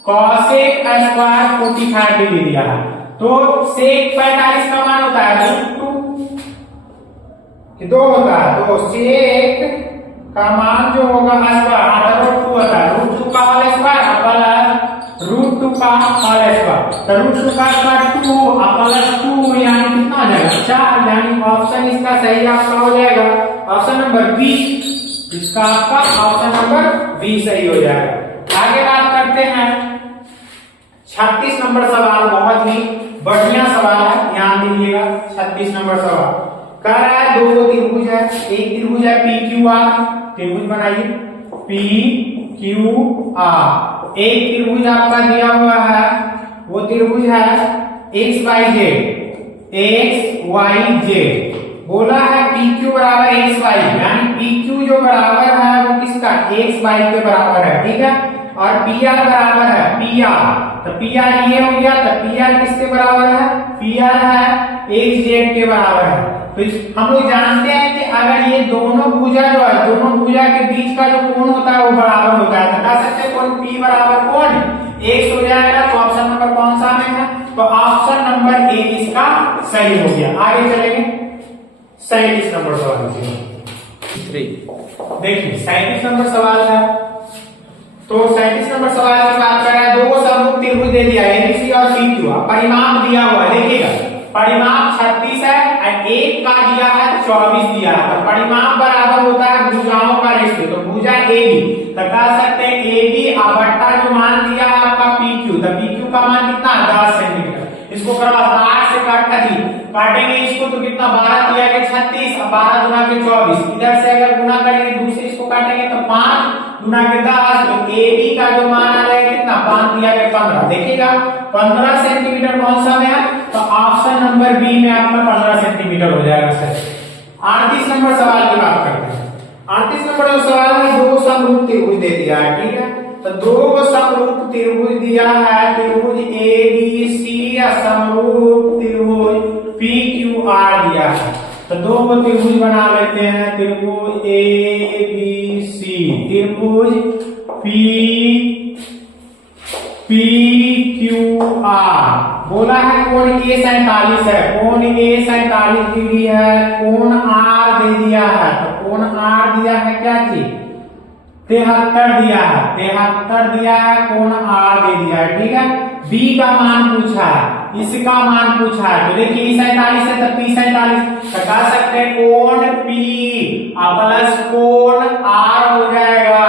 कॉसेक स्क्वायर 45 डिग्री दिया है। तो सेक 45 का मान होता है √2 कि 2 होता है, तो सेक का मान जो होगा स्क्वायर √2 होता है, √2 का होल स्क्वायर प्लस √2 का होल स्क्वायर। तो √2 का स्क्वायर 2 प्लस 2 यानी कितना हो जाएगा 4, यानी ऑप्शन इसका सही आपका हो जाएगा ऑप्शन नंबर बी। इसका आपका ऑप्शन नंबर बी सही हो जाएगा। आगे बात करते हैं 36 नंबर सवाल, बहुत ही बढ़िया सवाल है, ध्यान दीजिएगा। 36 नंबर सवाल कह रहा है दो त्रिभुज है, एक त्रिभुज है PQR, त्रिभुज बनाइए PQR। एक त्रिभुज आपका दिया हुआ है, वो त्रिभुज है XYZ, बोला है PQ बराबर XY, यानी PQ जो बराबर है वो किसका XY के बराबर है, ठीक है। और PR बराबर है PR, तो PR ये हो गया, तो PR किसके बराबर है, PR है XZ के बराबर है। तो हम लोग जानते हैं कि अगर ये दोनों भुजा जो है, दोनों भुजा के बीच का जो कोण होता है वो बराबर होता है। बता सकते हैं कोण P बराबर कोण X हो जाएगा। तो ऑप्शन नंबर कौन सा में है, तो ऑप्शन नंबर ए इसका सही हो गया। आगे चलेंगे 37 नंबर सवाल देखिए 37 नंबर सवाल है। तो 37 नंबर सवाल की बात कर रहा है, दो समरूप त्रिभुज दे दिया ABC और PQ, परिमाप दिया हुआ है, देखिएगा परिमाप 36 है और एक का दिया है 24 दिया है। तो परिमाप बराबर होता है भुजाओं का रेशियो, तो भुजा AB, तो कह सकते हैं AB बट्टा जो मान दिया है आपका PQ, तो PQ का मान कितना 10 सेंटीमीटर। इसको करवा 60 से काटेंगे इसको तो कितना 12 दिया गया 36, 12 गुना के 24, इधर से अगर गुना करेंगे दूसरे इसको काटेंगे तो 5 गुना के 10, तो AB का जो मान आ जाएगा कितना 5 दिया गया 15। देखिएगा 15 सेंटीमीटर कौन सा में है, तो ऑप्शन नंबर बी में आपका 15 सेंटीमीटर हो जाएगा सर। 38 नंबर सवाल की बात करते हैं। 38 नंबर जो सवाल है, दो समरूप त्रिभुज दे दिया है, ठीक है। तो दो समरूप त्रिभुज दिया है, त्रिभुज ABC या समरूप त्रिभुज PQR दिया है। तो दो को त्रिभुज बना लेते हैं, त्रिभुज ABC, त्रिभुज PQR। बोला है कोण A 47 है, कोण A 47 डिग्री है, कोण R दे दिया है। तो कोण R दिया है क्या चीज 73 दिया है, 73 दिया है, कोण R दे दिया है, ठीक है। B का मान पूछा है, इसका मान पूछा है, तो देखिए 47 है तो P 47, तो कह सकते हैं कोण P प्लस कोण R हो जाएगा।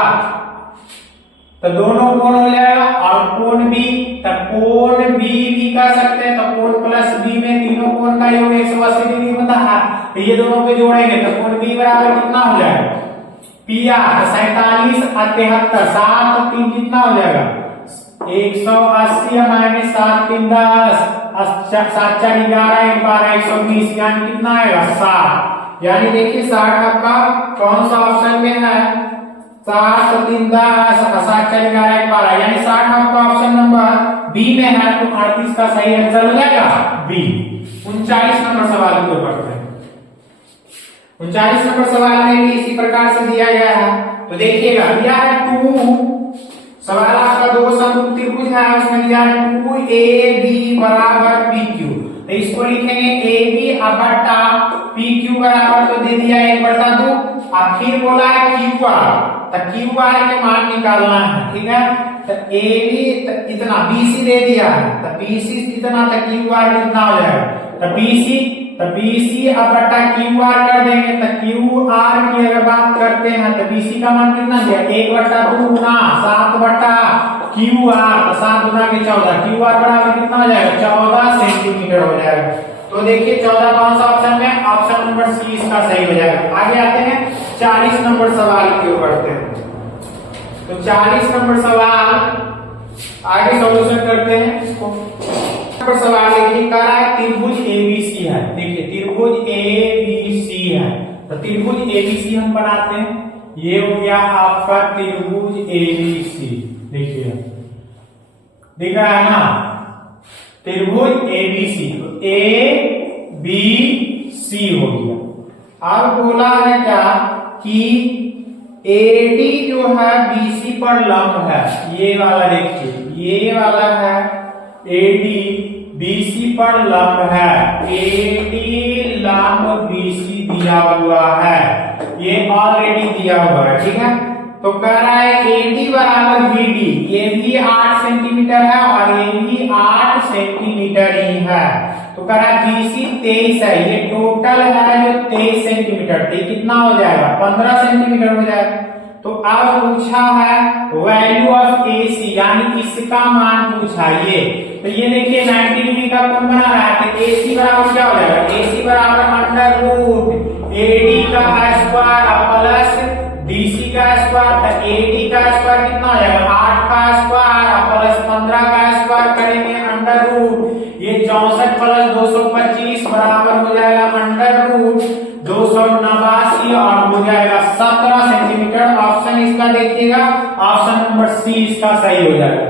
तो दोनों कोण हो जाएगा और कोण B, तो कोण B भी कर सकते हैं, तो कोण प्लस B में तीनों कोण का योग 180 डिग्री होता है। तो ये दोनों पे जोड़ेंगे तो कोण B बराबर कितना हो जाएगा PR 47 और 73, 7 और 3 कितना हो जाएगा 180 माइनस 7 3 10, 7 4 11 1 12 120, यानी कितना आएगा 60। यानी देखिए 60 आपका कौन सा ऑप्शन में है, 7 3 10 7 4 11 1 12, यानी 60 आपका ऑप्शन नंबर बी में है। तो 38 का सही आंसर हो जाएगा बी। 39 नंबर सवाल को पढ़ते हैं। 39 नंबर सवाल में भी इसी प्रकार से दिया गया है। तो देखिएगा दिया है 2, सवाल आपका दो समरूप त्रिभुज है, उसमें दिया है 2AB बराबर PQ। तो इसको लिखेंगे AB बट्टा PQ बराबर, तो दे दिया 1/2। अब फिर बोला है QR, तो QR के मान निकालना है, ठीक है। तो AB इतना, BC दे दिया है, तो BC इतना, तो QR कितना हो जाएगा तो BC अब बटा QR कर देंगे। तो QR की अगर बात करते हैं तो BC का मान कितना दिया 1/2 गुना 7/QR, तो 7 गुना के 14, QR बराबर कितना हो जाएगा 14 सेंटीमीटर हो जाएगा। तो देखिए 14 कौन सा ऑप्शन में, ऑप्शन नंबर सी इसका सही हो जाएगा। आगे आते हैं 40 नंबर सवाल की ओर बढ़ते हैं। तो 40 नंबर सवाल आगे सॉल्यूशन करते हैं इसको। नंबर सवाल देखिए कह रहा है त्रिभुज ABC है। देखिए त्रिभुज ABC है, तो त्रिभुज ABC हम बनाते हैं। ये हो गया आपका त्रिभुज ABC। देखिए दिख रहा है ना त्रिभुज ABC, तो ABC हो गया। अब बोला है क्या कि AD जो है BC पर लंब है, ये वाला देखिए ये वाला है AD BC पर लंब है, AD लंब BC दिया हुआ है, ये ऑलरेडी दिया हुआ है, ठीक है। तो कह रहा है AD बराबर BD, ये भी 8 सेंटीमीटर है और ये भी 8 सेंटीमीटर ही है। तो कह रहा है BC 23 है, ये टोटल है जो 23 सेंटीमीटर, तो कितना हो जाएगा 15 सेंटीमीटर हो जाएगा। तो अब पूछा है वैल्यू ऑफ AC, यानी इसका मान पूछा ये। तो ये देखिए 90 डिग्री का कोण बना रहा है, तो AC बराबर क्या हो जाएगा, AC बराबर √ AD का स्क्वायर प्लस BC का स्क्वायर। तो AD का स्क्वायर कितना हो जाएगा 8 का स्क्वायर प्लस 15 का स्क्वायर करेंगे √ ये 64 प्लस 225 बराबर हो जाएगा √ 289 और हो जाएगा 17 सेंटीमीटर। ऑप्शन इसका देखिएगा, ऑप्शन नंबर सी इसका सही हो जाएगा।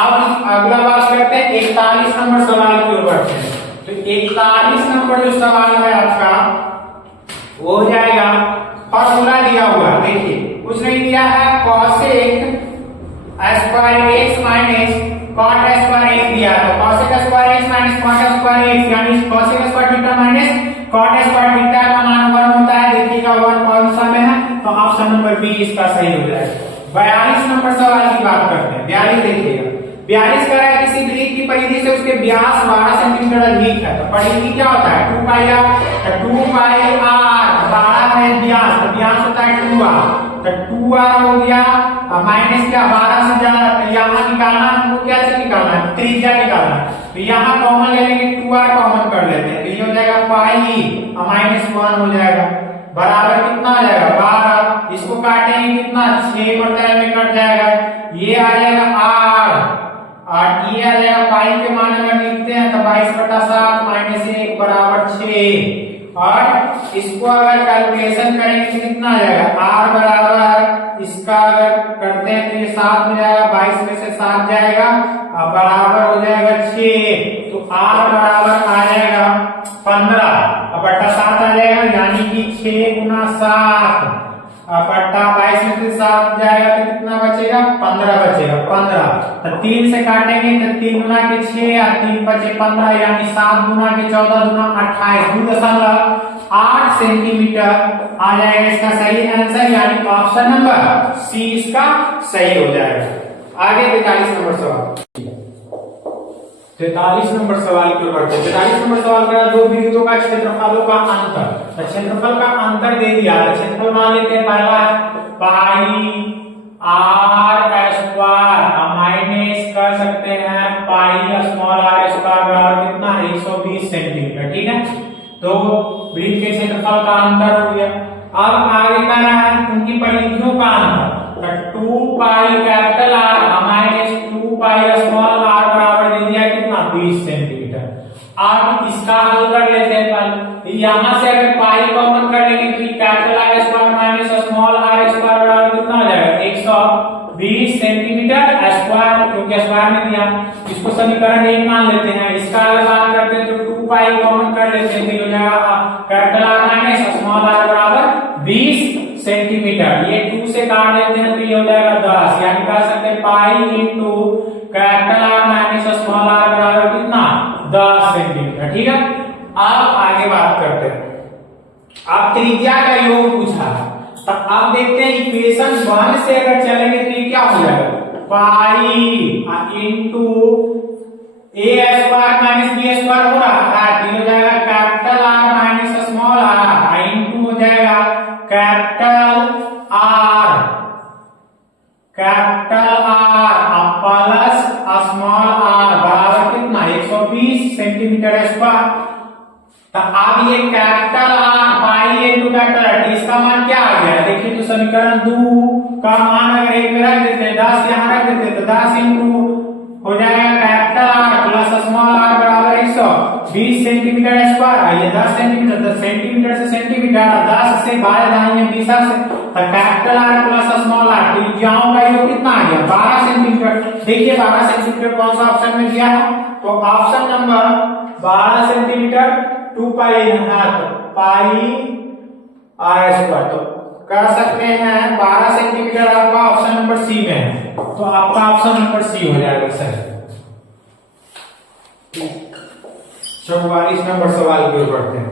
अब अगला बात करते हैं 41 नंबर सवाल की ओर बढ़ते हैं। तो 41 नंबर जो सवाल है आपका वो हो जाएगा, फॉर्मूला दिया हुआ देखिए, कुछ नहीं दिया है, cosec square x minus cot square x दिया, तो cosec square x minus cot square x, यानी cosec square theta minus cot square theta का मान 1 होता है। देखिएगा 1 कौन सा में है, तो ऑप्शन नंबर बी इसका सही हो जाएगा। 42 नंबर सवाल की बात करते हैं। 42 देखिएगा, 42 कह रहा है किसी वृत्त की परिधि से उसके व्यास 12 सेंटीमीटर अधिक है, तो परिधि क्या होता है 2πr, तो 2πr 12 है व्यास, तो व्यास होता है 2r, तो 2r हो गया माइनस क्या 12 से ज्यादा, तो यहाँ निकालना हमको क्या से निकालना है, त्रिज्या निकालना है। तो यहाँ कॉमन ले लेंगे, 2r कॉमन कर लेते हैं, तो ये हो जाएगा पाई -1 हो जाएगा, बराबर कितना आ जाएगा 12। इसको काटेंगे कितना 6 बटे में कट जाएगा, ये आ जाएगा 8 और ये आ जाएगा पाई के मान अगर लिखते हैं तो 22/7 -1 बराबर 6। और इसको अगर कैलकुलेशन करेंगे तो कितना आ जाएगा r बराबर, इसका अगर करते हैं तो ये 7 हो जाएगा, 22 में से 7 जाएगा और बराबर हो जाएगा 6। तो r बराबर आ जाएगा 15 और बटा 7 आ जाएगा, यानी कि 6 गुना 7 बटा 22 में से 7 जाएगा तो कितना बचेगा 15 बचेगा 15। तो 3 से काटेंगे तो 3 गुना के 6 और 3 बचे 15, यानी 7 गुना के 14 गुना 28, 2.8 सेंटीमीटर आ जाएगा इसका सही आंसर, यानी ऑप्शन नंबर सी इसका सही हो जाएगा। आगे 43 नंबर सवाल, 43 नंबर सवाल की ओर बढ़ते हैं। 43 नंबर सवाल का दो बिंदुओं का क्षेत्रफलों का अंतर, तो क्षेत्रफल का अंतर दे दिया, तो क्षेत्रफल मान लेते हैं पहला पाई r स्क्वायर माइनस कर सकते हैं पाई स्मॉल r स्क्वायर बराबर कितना 120 सेंटीमीटर, ठीक है। तो वृत्त के क्षेत्रफल का अंतर हो गया। अब आगे कह रहा है उनकी परिधियों का अंतर, तो 2 capital R minus 2 small r बराबर दे दिया कितना 20 सेंटीमीटर। अब इसका हल कर लेते हैं पहले, यहां से अगर पाई कॉमन कर लेंगे तो capital R square minus small r square बराबर कितना हो जाएगा 120 सेंटीमीटर स्क्वायर, क्योंकि स्क्वायर में दिया, इसको समीकरण 1 मान लेते हैं। इसका अगर बात करते हैं तो 2 पाई कॉमन कर लेते हैं, तो हो जाएगा capital R minus small r बराबर 20 सेंटीमीटर। ये 2 से काट देते हैं तो ये हो जाएगा 10, यानी कह सकते हैं pi into capital R minus small r बराबर कितना 10 सेंटीमीटर, ठीक है। अब आगे बात करते हैं, अब त्रिज्या का योग पूछा है, तो अब देखते हैं इक्वेशन 1 से अगर चलेंगे तो ये क्या हो जाएगा pi into a square minus b square हो रहा है, तो हो जाएगा capital R minus small R into हो जाएगा capital R plus small R बराबर कितना 120 सेंटीमीटर स्क्वायर। तो अब ये capital R pi into capital R, इसका मान क्या आ गया देखिए, तो समीकरण 2 का मान अगर एक में रख देते हैं 10 यहाँ रख देते हैं तो 10 इंटू हो जाएगा capital R plus small R बराबर 120 सेंटीमीटर स्क्वायर। ये 10 सेंटीमीटर, 10 सेंटीमीटर से सेंटीमीटर 10 से 12 जाएंगे 20 से, तो capital R plus small R त्रिज्याओं का योग कितना आ गया 12 सेंटीमीटर। देखिए 12 सेंटीमीटर कौन सा ऑप्शन में दिया है, तो option number 12 centimetre 2 pi pi R square, तो कर सकते हैं 12 सेंटीमीटर आपका ऑप्शन नंबर सी में है, तो आपका ऑप्शन नंबर सी हो जाएगा सर। 44 नंबर सवाल की ओर बढ़ते हैं।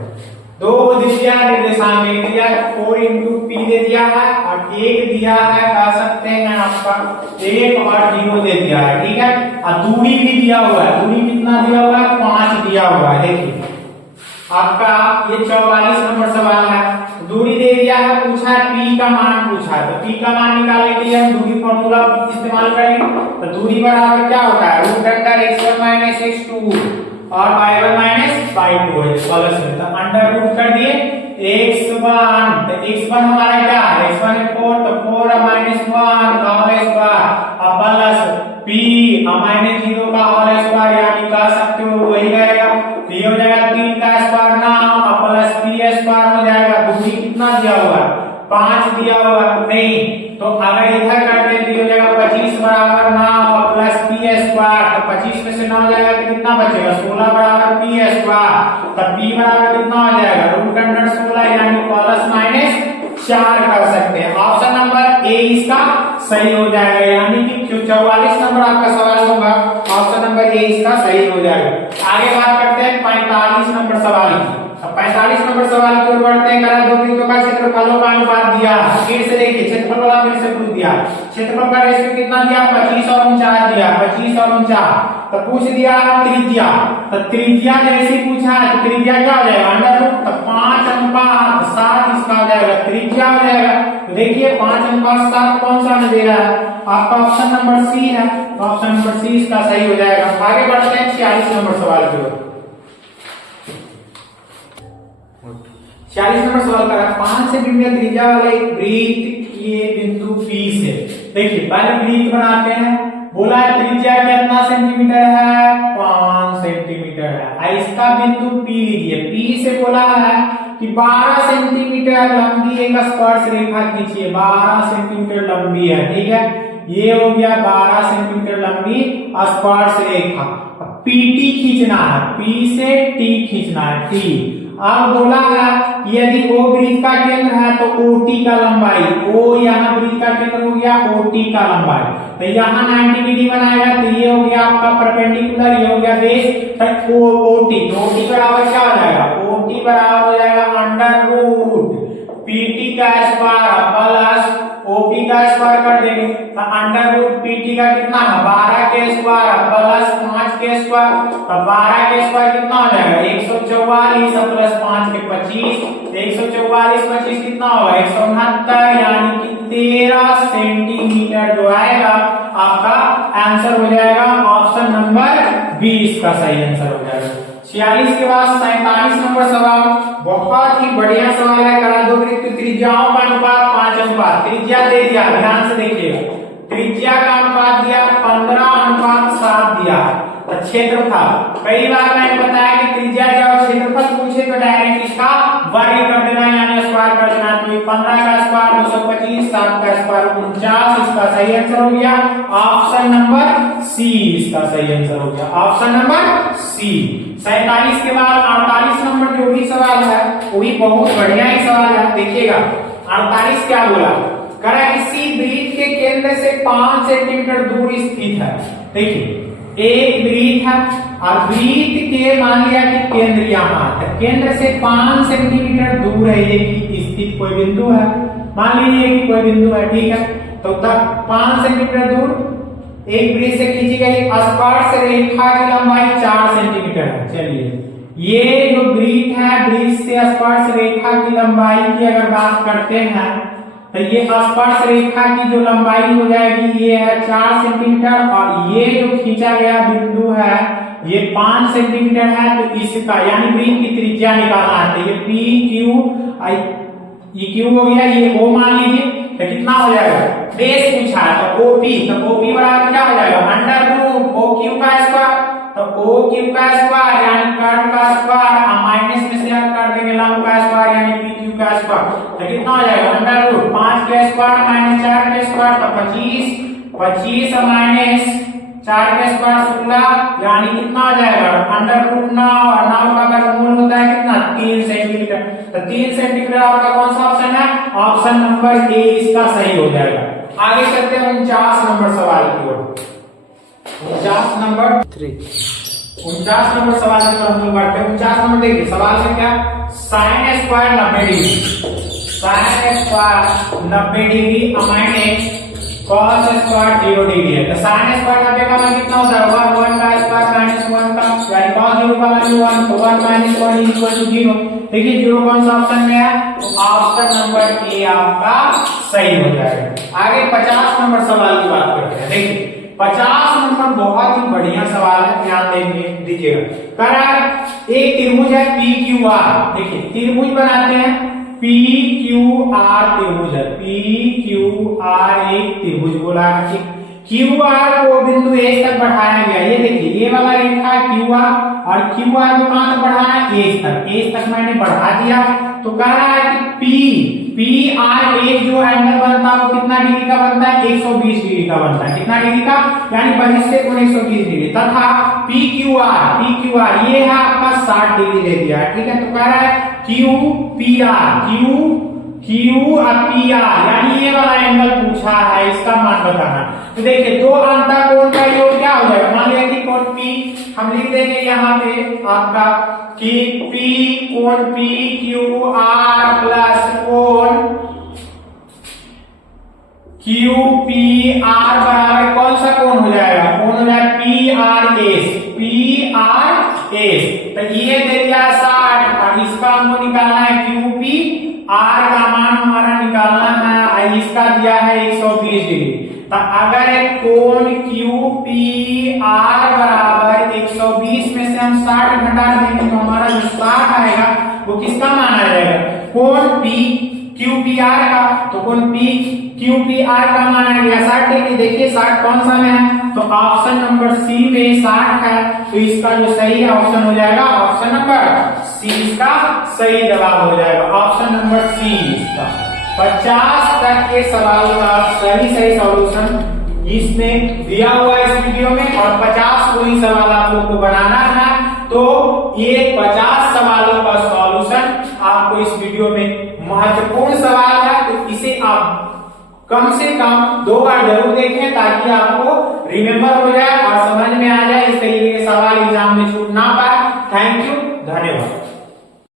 दो दिशा निर्देशांक दिया 4 इंटू पी दे दिया है और एक दिया है कह सकते हैं आपका 1 और 0 दे दिया है, ठीक है। और दूरी भी दिया हुआ है, दूरी कितना दिया हुआ है 5 दिया हुआ है। देखिए आपका ये 44 नंबर सवाल है, दूरी दे दिया है, पूछा है पी का मान पूछा है, तो पी का मान निकालने के लिए हम दूरी फॉर्मूला इस्तेमाल करेंगे। तो दूरी बराबर क्या होता है root under x1 minus x2 और y1 माइनस y2 है प्लस में, तो अंडर रूट कर दिए x1, तो x1 हमारा क्या है x1 है 4, तो 4 माइनस 1 का होल स्क्वायर और प्लस p माइनस 0 का होल स्क्वायर, यानी कह सकते हो वही रहेगा, ये हो जाएगा 3 का स्क्वायर ना और प्लस p स्क्वायर हो जाएगा। दूरी कितना दिया हुआ है 5 दिया हुआ नहीं, तो अगर इधर करते हैं तो हो जाएगा 25 बराबर 9 और प्लस p स्क्वायर, तो 25 में से 9 हो जाएगा तो कितना बचेगा 16 बराबर p स्क्वायर, तो p बराबर कितना हो जाएगा रूट अंडर 16 यानी प्लस माइनस 4 कर सकते हैं। ऑप्शन नंबर ए इसका सही हो जाएगा, यानी कि 44 नंबर आपका सवाल होगा, ऑप्शन नंबर ए इसका सही हो जाएगा। आगे बात करते हैं 45 नंबर सवाल की। 45 नंबर सवाल की ओर बढ़ते हैं। करा दो वृत्तों का क्षेत्रफलों का अनुपात दिया, फिर से देखिए क्षेत्रफल वाला फिर से प्रूफ दिया, क्षेत्रफल का रेशियो कितना दिया 25 और 49 दिया, 25 और 49, तो पूछ दिया त्रिज्या, तो त्रिज्या जैसे पूछा है तो त्रिज्या क्या हो जाएगा अंडर रूट, तो 5:7 इसका हो जाएगा त्रिज्या हो जाएगा। तो देखिए 5:7 कौन सा में दे रहा है आपका ऑप्शन नंबर सी है, तो ऑप्शन नंबर सी इसका सही हो जाएगा। आगे बढ़ते हैं 46 नंबर सवाल की ओर। 46 नंबर सवाल का 5 सेंटीमीटर त्रिज्या वाले एक वृत्त के बिंदु P से, देखिए पहले वृत्त बनाते हैं, बोला है त्रिज्या कितना सेंटीमीटर है 5 सेंटीमीटर है, इसका बिंदु P लीजिए, P से बोला है कि 12 सेंटीमीटर लंबी एक स्पर्श रेखा खींचिए, 12 सेंटीमीटर लंबी है, ठीक है, ये हो गया 12 सेंटीमीटर लंबी स्पर्श रेखा, PT खींचना है, P से T खींचना है, T। अब बोला है यदि O वृत्त का केंद्र है तो OT का लंबाई, O यहाँ वृत्त का केंद्र हो गया OT का लंबाई, तो यहाँ 90 डिग्री बनाएगा, तो ये हो गया आपका परपेंडिकुलर, ये हो गया बेस, तो OT, तो OT बराबर क्या हो जाएगा OT बराबर हो जाएगा अंडर रूट PT का स्क्वायर प्लस OP का स्क्वायर कर देंगे, तो अंडर रूट PT का कितना है 12 के स्क्वायर प्लस 5 के स्क्वायर, तो 12 के स्क्वायर कितना हो जाएगा 144 प्लस 5 के 25, 144 25 कितना होगा 169, यानी कि 13 सेंटीमीटर जो आएगा आपका आंसर हो जाएगा ऑप्शन नंबर 20 का सही आंसर हो जाएगा। 46 के बाद 47 नंबर सवाल बहुत ही बढ़िया सवाल है। करा दो वृत्त त्रिज्याओं का अनुपात 5 अनुपात, त्रिज्या दे दिया, ध्यान से देखिएगा, त्रिज्या का अनुपात दिया 15:7 दिया है, क्षेत्रफल कई बार मैंने बताया कि त्रिज्या जब क्षेत्रफल पूछे तो डायरेक्ट इसका वर्ग कर देना यानी स्क्वायर कर देना, तो 15 का स्क्वायर 225, 7 का स्क्वायर 49, इसका सही आंसर हो गया ऑप्शन नंबर सी, इसका सही आंसर हो गया ऑप्शन नंबर सी। 47 के बाद 48 नंबर जो भी सवाल है वो भी बहुत बढ़िया ही सवाल है, देखिएगा 48 क्या बोला, करा किसी वृत्त के केंद्र से 5 सेंटीमीटर दूर स्थित है, देखिए एक वृत्त है और वृत्त के मान लिया कि केंद्र यहाँ है, केंद्र से 5 सेंटीमीटर दूर है ये स्थित कोई बिंदु है, मान लीजिए कि कोई बिंदु है, ठीक है, तो 5 सेंटीमीटर दूर एक ब्रिज से खींची गई स्पर्श रेखा की लंबाई 4 सेंटीमीटर है। चलिए ये जो ब्रिज है, ब्रिज से स्पर्श रेखा की लंबाई की अगर बात करते हैं तो ये स्पर्श रेखा की जो लंबाई हो जाएगी ये है 4 सेंटीमीटर, और ये जो खींचा गया बिंदु है ये 5 सेंटीमीटर है। तो इसका यानी ब्रिज की त्रिज्या निकालना है। तो ये पी क्यू हो गया, ये ओ मान लीजिए, तो कितना हो जाएगा, बेस पूछा है तो ओपी, तो ओपी बराबर क्या हो जाएगा, अंडर रूट ओ क्यू का स्क्वायर, तो ओ क्यू का स्क्वायर यानी कर्व का स्क्वायर, हम माइनस में से याद कर देंगे लंब का स्क्वायर यानी पी क्यू का स्क्वायर, तो कितना हो जाएगा, अंडर रूट 5 के स्क्वायर माइनस 4 के स्क्वायर, तो 25 माइनस 4 के स्क्वायर 16 यानी कितना हो जाएगा, अंडर रूट 9, और 9 का वर्गमूल होता है कितना, 3 सेंटीमीटर। तो 3 सेंटीमीटर आपका कौन सा ऑप्शन है, ऑप्शन नंबर ए इसका सही हो जाएगा। आगे चलते हैं 49 नंबर सवाल की ओर। 49 नंबर सवाल की ओर हम लोग बढ़ते हैं। 49 नंबर देखिए सवाल में क्या, sine square 90 degree, sine square 90 degree minus cos square 0 degree है। तो साइन स्क्वायर 90 का मान कितना होता है, 1 का स्क्वायर माइनस 1 का, यानी कॉस 0 का वैल्यू 1, तो 1 माइनस 1 इक्वल टू 0। देखिए 0 कौन सा ऑप्शन में है, तो ऑप्शन नंबर ए आपका सही हो जाएगा। आगे 50 नंबर सवाल की बात करते हैं। देखिए 50 नंबर बहुत ही बढ़िया सवाल है, ध्यान देंगे दीजिएगा। कह रहा है एक त्रिभुज है पी क्यू आर, देखिए त्रिभुज बनाते हैं, पी क्यू आर त्रिभुज है, पी क्यू आर एक त्रिभुज बोला है। क्यू आर को बिंदु ए तक बढ़ाया गया, ये देखिए ये वाला रेखा क्यू आर, और क्यू आर को कहां तक बढ़ाया, ए तक मैंने बढ़ा दिया। तो कह रहा है कि पी आर एक जो एंगल बनता है वो कितना डिग्री का बनता है, 120 डिग्री का बनता है। कितना डिग्री का, यानी 22 से 120 डिग्री, तथा पी क्यू आर ये है आपका 60 डिग्री दे दिया है, ठीक है। तो कह रहा है क्यू पी आर यानी ये वाला एंगल पूछा है, इसका मान बताना। तो देखिए दो अंतःकोण का योग क्या हो जाएगा, मान लिया कि कोण पी, हम लिख देंगे यहाँ पे आपका कि पी कोण पी क्यू आर प्लस कोण क्यू पी आर बराबर कौन सा कोण हो जाएगा, कोण हो जाएगा पी आर एस। तो ये दे दिया 60, और इसका हमको निकालना है क्यू पी आर का मान हमारा निकालना है, इसका दिया है 120 डिग्री। तो अगर एक कोण क्यू पी आर बराबर 120 में से हम 60 घटा देंगे तो हमारा जो 60 आएगा वो किसका मान आ जाएगा, कोण पी क्यू पी आर का। तो कोण पी क्यू पी आर का मान आ गया 60 डिग्री। देखिए 60 कौन सा में है, तो ऑप्शन नंबर सी में 60 है, तो इसका जो सही ऑप्शन हो जाएगा ऑप्शन नंबर सी इसका सही जवाब हो जाएगा, ऑप्शन नंबर सी इसका। 50 तक के सवाल का सही सॉल्यूशन इसमें दिया हुआ है इस वीडियो में, और 50 वही सवाल आप लोग को बनाना है। तो ये 50 सवालों का सॉल्यूशन आपको इस वीडियो में महत्वपूर्ण सवाल है, तो इसे आप कम से कम 2 बार जरूर देखें ताकि आपको रिमेम्बर हो जाए।